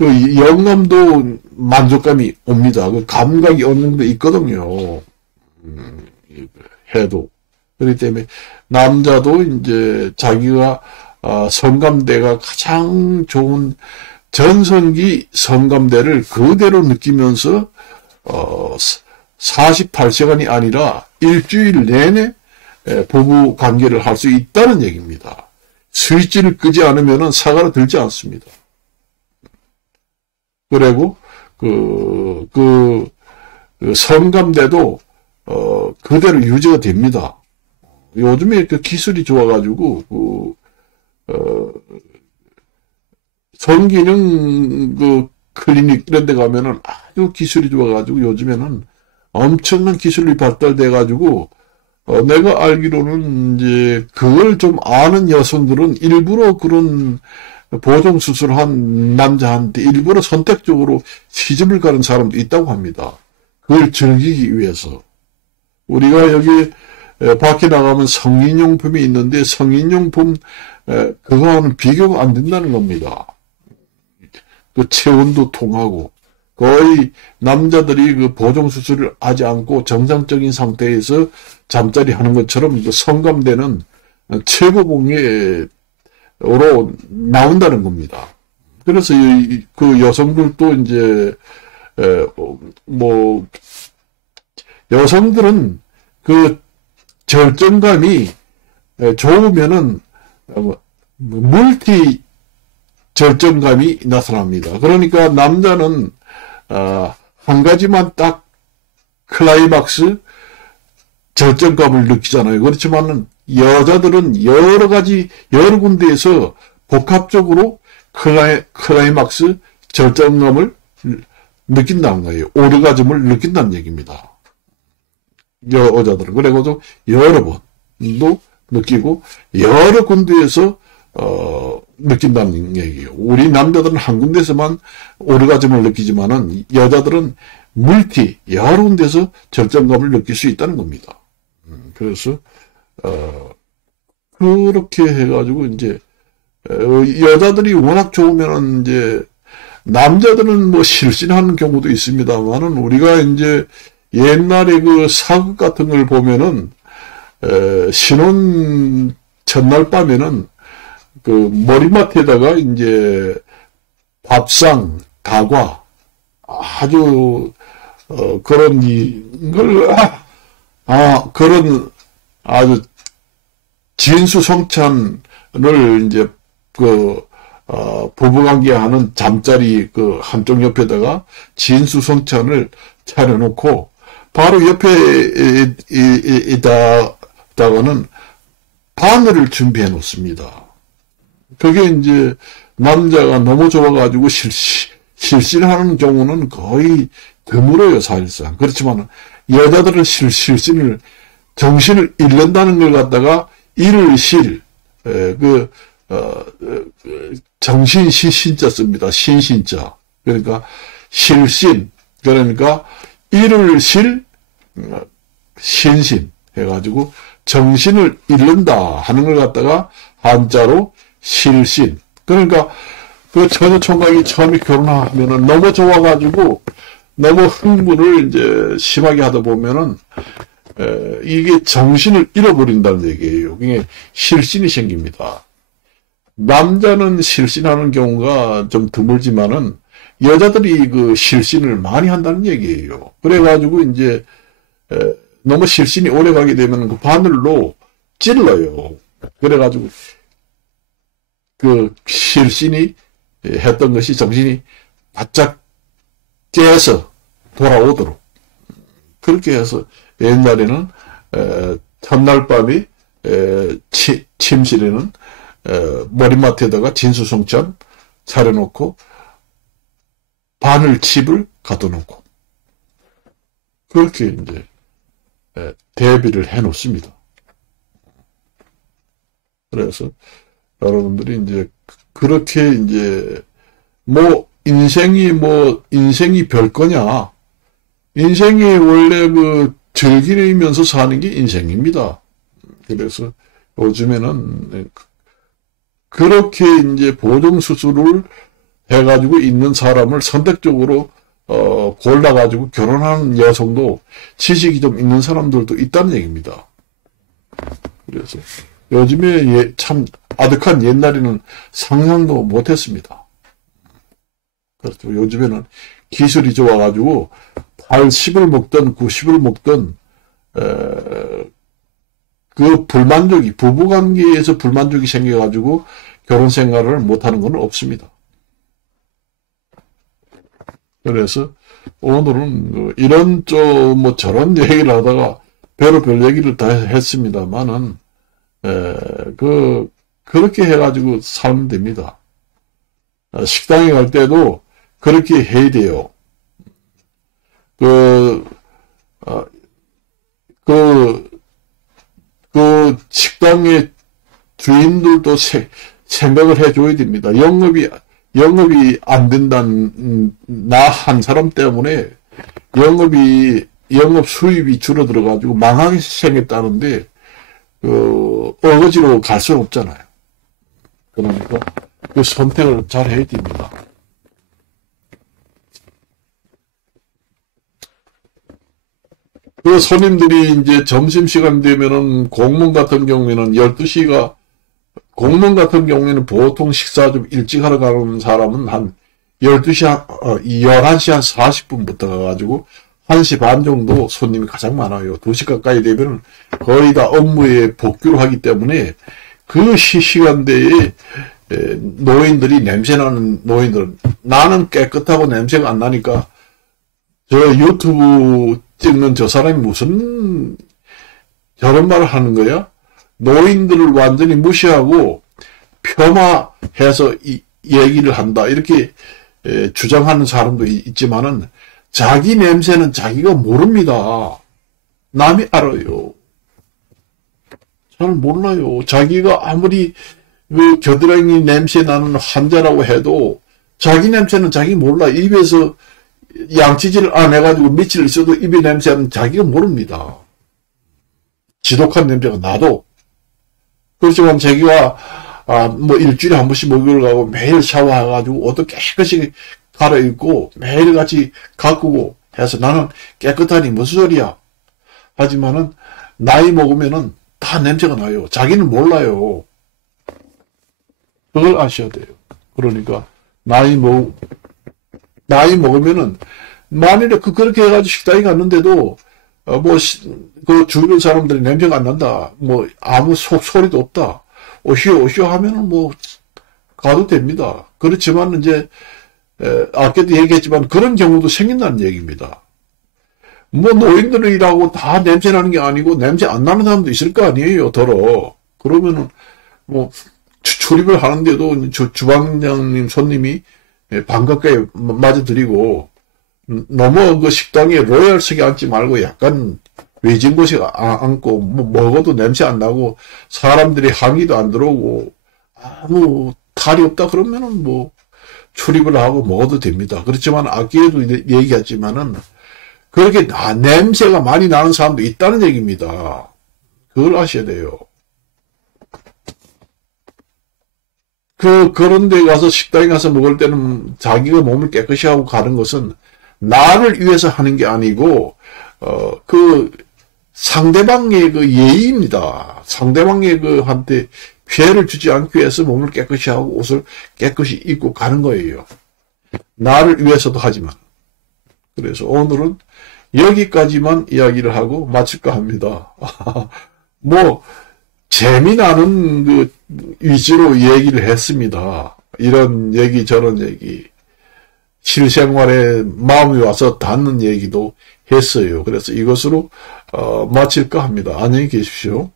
영감도 만족감이 옵니다. 감각이 어느 정도 있거든요. 해도. 그렇기 때문에 남자도 이제 자기가 성감대가 가장 좋은 전성기 성감대를 그대로 느끼면서 48시간이 아니라 일주일 내내 부부 관계를 할 수 있다는 얘기입니다. 스위치를 끄지 않으면 사그라들지 않습니다. 그리고 성감대도 그대로 유지가 됩니다. 요즘에 기술이 좋아가지고 성기능 클리닉 이런 데 가면은 아주 기술이 좋아가지고 요즘에는 엄청난 기술이 발달돼가지고 내가 알기로는 이제 그걸 좀 아는 여성들은 일부러 그런 보정 수술한 남자한테 일부러 선택적으로 시집을 가는 사람도 있다고 합니다. 그걸 즐기기 위해서. 우리가 여기 밖에 나가면 성인용품이 있는데 성인용품 그거와는 비교가 안 된다는 겁니다. 체온도 통하고 거의 남자들이 보정 수술을 하지 않고 정상적인 상태에서 잠자리 하는 것처럼 성감대는 최고봉으로 나온다는 겁니다. 그래서 여성들도 이제 여성들은 절정감이 좋으면은 멀티 절정감이 나타납니다. 그러니까 남자는 한 가지만 딱 클라이막스 절정감을 느끼잖아요. 그렇지만은 여자들은 여러 군데에서 복합적으로 클라이막스 절정감을 느낀다는 거예요. 오르가즘을 느낀다는 얘기입니다. 여자들은. 그래가지고 여러 번도 느끼고 여러 군데에서 느낀다는 얘기예요. 우리 남자들은 한 군데서만 오르가즘을 느끼지만은 여자들은 여러 군데서 절정감을 느낄 수 있다는 겁니다. 그래서 그렇게 해가지고 이제 여자들이 워낙 좋으면은 이제 남자들은 실신하는 경우도 있습니다만은 우리가 이제 옛날에 사극 같은 걸 보면은 신혼 첫날 밤에는 머리맡에다가 이제 밥상, 다과 아주 그런 그런 아주 진수성찬을 이제 부부관계하는 잠자리 한쪽 옆에다가 진수성찬을 차려놓고 바로 옆에 있다가는 바늘을 준비해 놓습니다. 그게 이제 남자가 너무 좋아가지고 실신하는 경우는 거의 드물어요, 사실상. 그렇지만 여자들은 정신을 잃는다는 걸 갖다가 정신신자 씁니다. 신신자. 그러니까 실신. 그러니까 이를 신신 해가지고 정신을 잃는다 하는 걸 갖다가 한자로 실신. 그러니까 그 처녀 총각이 처음에 결혼하면은 너무 좋아가지고 너무 흥분을 이제 심하게 하다 보면은 이게 정신을 잃어버린다는 얘기예요. 이게 실신이 생깁니다. 남자는 실신하는 경우가 좀 드물지만은 여자들이 그 실신을 많이 한다는 얘기예요. 그래가지고 이제 너무 실신이 오래 가게 되면 그 바늘로 찔러요. 그래가지고 그 실신이 했던 것이 정신이 바짝 깨서 돌아오도록 그렇게 해서 옛날에는 첫날 밤에 침실에는 머리맡에다가 진수성찬 차려놓고 바늘칩을 가둬놓고 그렇게 이제 대비를 해놓습니다. 그래서 여러분들이 이제 그렇게 이제 인생이 별거냐? 인생이 원래 그 즐기면서 사는 게 인생입니다. 그래서 요즘에는 그렇게 이제 보정수술을 해가지고 있는 사람을 선택적으로 골라가지고 결혼하는 여성도 지식이 좀 있는 사람들도 있다는 얘기입니다. 그래서 요즘에 참 아득한 옛날에는 상상도 못했습니다. 그래서 요즘에는 기술이 좋아가지고 80을 먹든 90을 먹든 그 부부관계에서 불만족이 생겨가지고 결혼 생활을 못하는 건 없습니다. 그래서 오늘은 이런 저런 얘기를 하다가 별의별 얘기를 다 했습니다만은 그렇게 해가지고 살면 됩니다. 식당에 갈 때도 그렇게 해야 돼요. 식당의 주인들도 생각을 해줘야 됩니다. 영업이 안 된다는 나 한 사람 때문에 영업 수입이 줄어들어가지고 망하게 생겼다는데, 어거지로 갈 수는 없잖아요. 그러니까 그 선택을 잘 해야 됩니다. 그 손님들이 이제 점심시간 되면은 공무원 같은 경우에는 12시가, 공무원 같은 경우에는 보통 식사 좀 일찍 하러 가는 사람은 한 11시 한 40분부터 가가지고 1시 반 정도 손님이 가장 많아요. 2시 가까이 되면 거의 다 업무에 복귀를 하기 때문에 그 시간대에 노인들이 냄새나는 노인들은 나는 깨끗하고 냄새가 안 나니까 저 유튜브 찍는 저 사람이 무슨 저런 말을 하는 거야? 노인들을 완전히 무시하고 폄하해서 얘기를 한다. 이렇게 주장하는 사람도 있지만은 자기 냄새는 자기가 모릅니다. 남이 알아요. 잘 몰라요. 자기가 아무리 그 겨드랑이 냄새 나는 환자라고 해도 자기 냄새는 자기 몰라. 입에서 양치질을 안 해가지고 며칠 있어도 입에 냄새는 자기가 모릅니다. 지독한 냄새가 나도. 그렇지만 자기가 일주일에 한 번씩 목욕을 가고 매일 샤워해가지고 옷도 깨끗이 갈아입고 매일같이 가꾸고 해서 나는 깨끗하니 무슨 소리야. 하지만은 나이 먹으면은 다 냄새가 나요. 자기는 몰라요. 그걸 아셔야 돼요. 그러니까 나이 먹으면은 만일에 그렇게 해가지고 식당에 갔는데도 그 주변 사람들이 냄새가 안 난다. 아무 소리도 없다. 오시오 하면은 가도 됩니다. 그렇지만 이제 아까도 얘기했지만 그런 경우도 생긴다는 얘기입니다. 노인들이라고 다 냄새 나는 게 아니고 냄새 안 나는 사람도 있을 거 아니에요. 더러. 그러면은 출입을 하는데도 주방장님 손님이 반갑게 맞아드리고 너무 그 식당에 로열석에 앉지 말고 약간 외진 곳에 앉고 먹어도 냄새 안 나고 사람들이 항의도 안 들어오고 아무 탈이 없다 그러면은 뭐 출입을 하고 먹어도 됩니다. 그렇지만 아까에도 얘기했지만은 그렇게 냄새가 많이 나는 사람도 있다는 얘기입니다. 그걸 아셔야 돼요. 그런 데 가서 식당에 가서 먹을 때는 자기가 몸을 깨끗이 하고 가는 것은 나를 위해서 하는 게 아니고, 상대방의 그 예의입니다. 상대방의 한테 피해를 주지 않기 위해서 몸을 깨끗이 하고 옷을 깨끗이 입고 가는 거예요. 나를 위해서도 하지만. 그래서 오늘은 여기까지만 이야기를 하고 마칠까 합니다. 뭐, 재미나는 위주로 얘기를 했습니다. 이런 얘기 저런 얘기. 실생활에 마음이 와서 닿는 얘기도 했어요. 그래서 이것으로 마칠까 합니다. 안녕히 계십시오.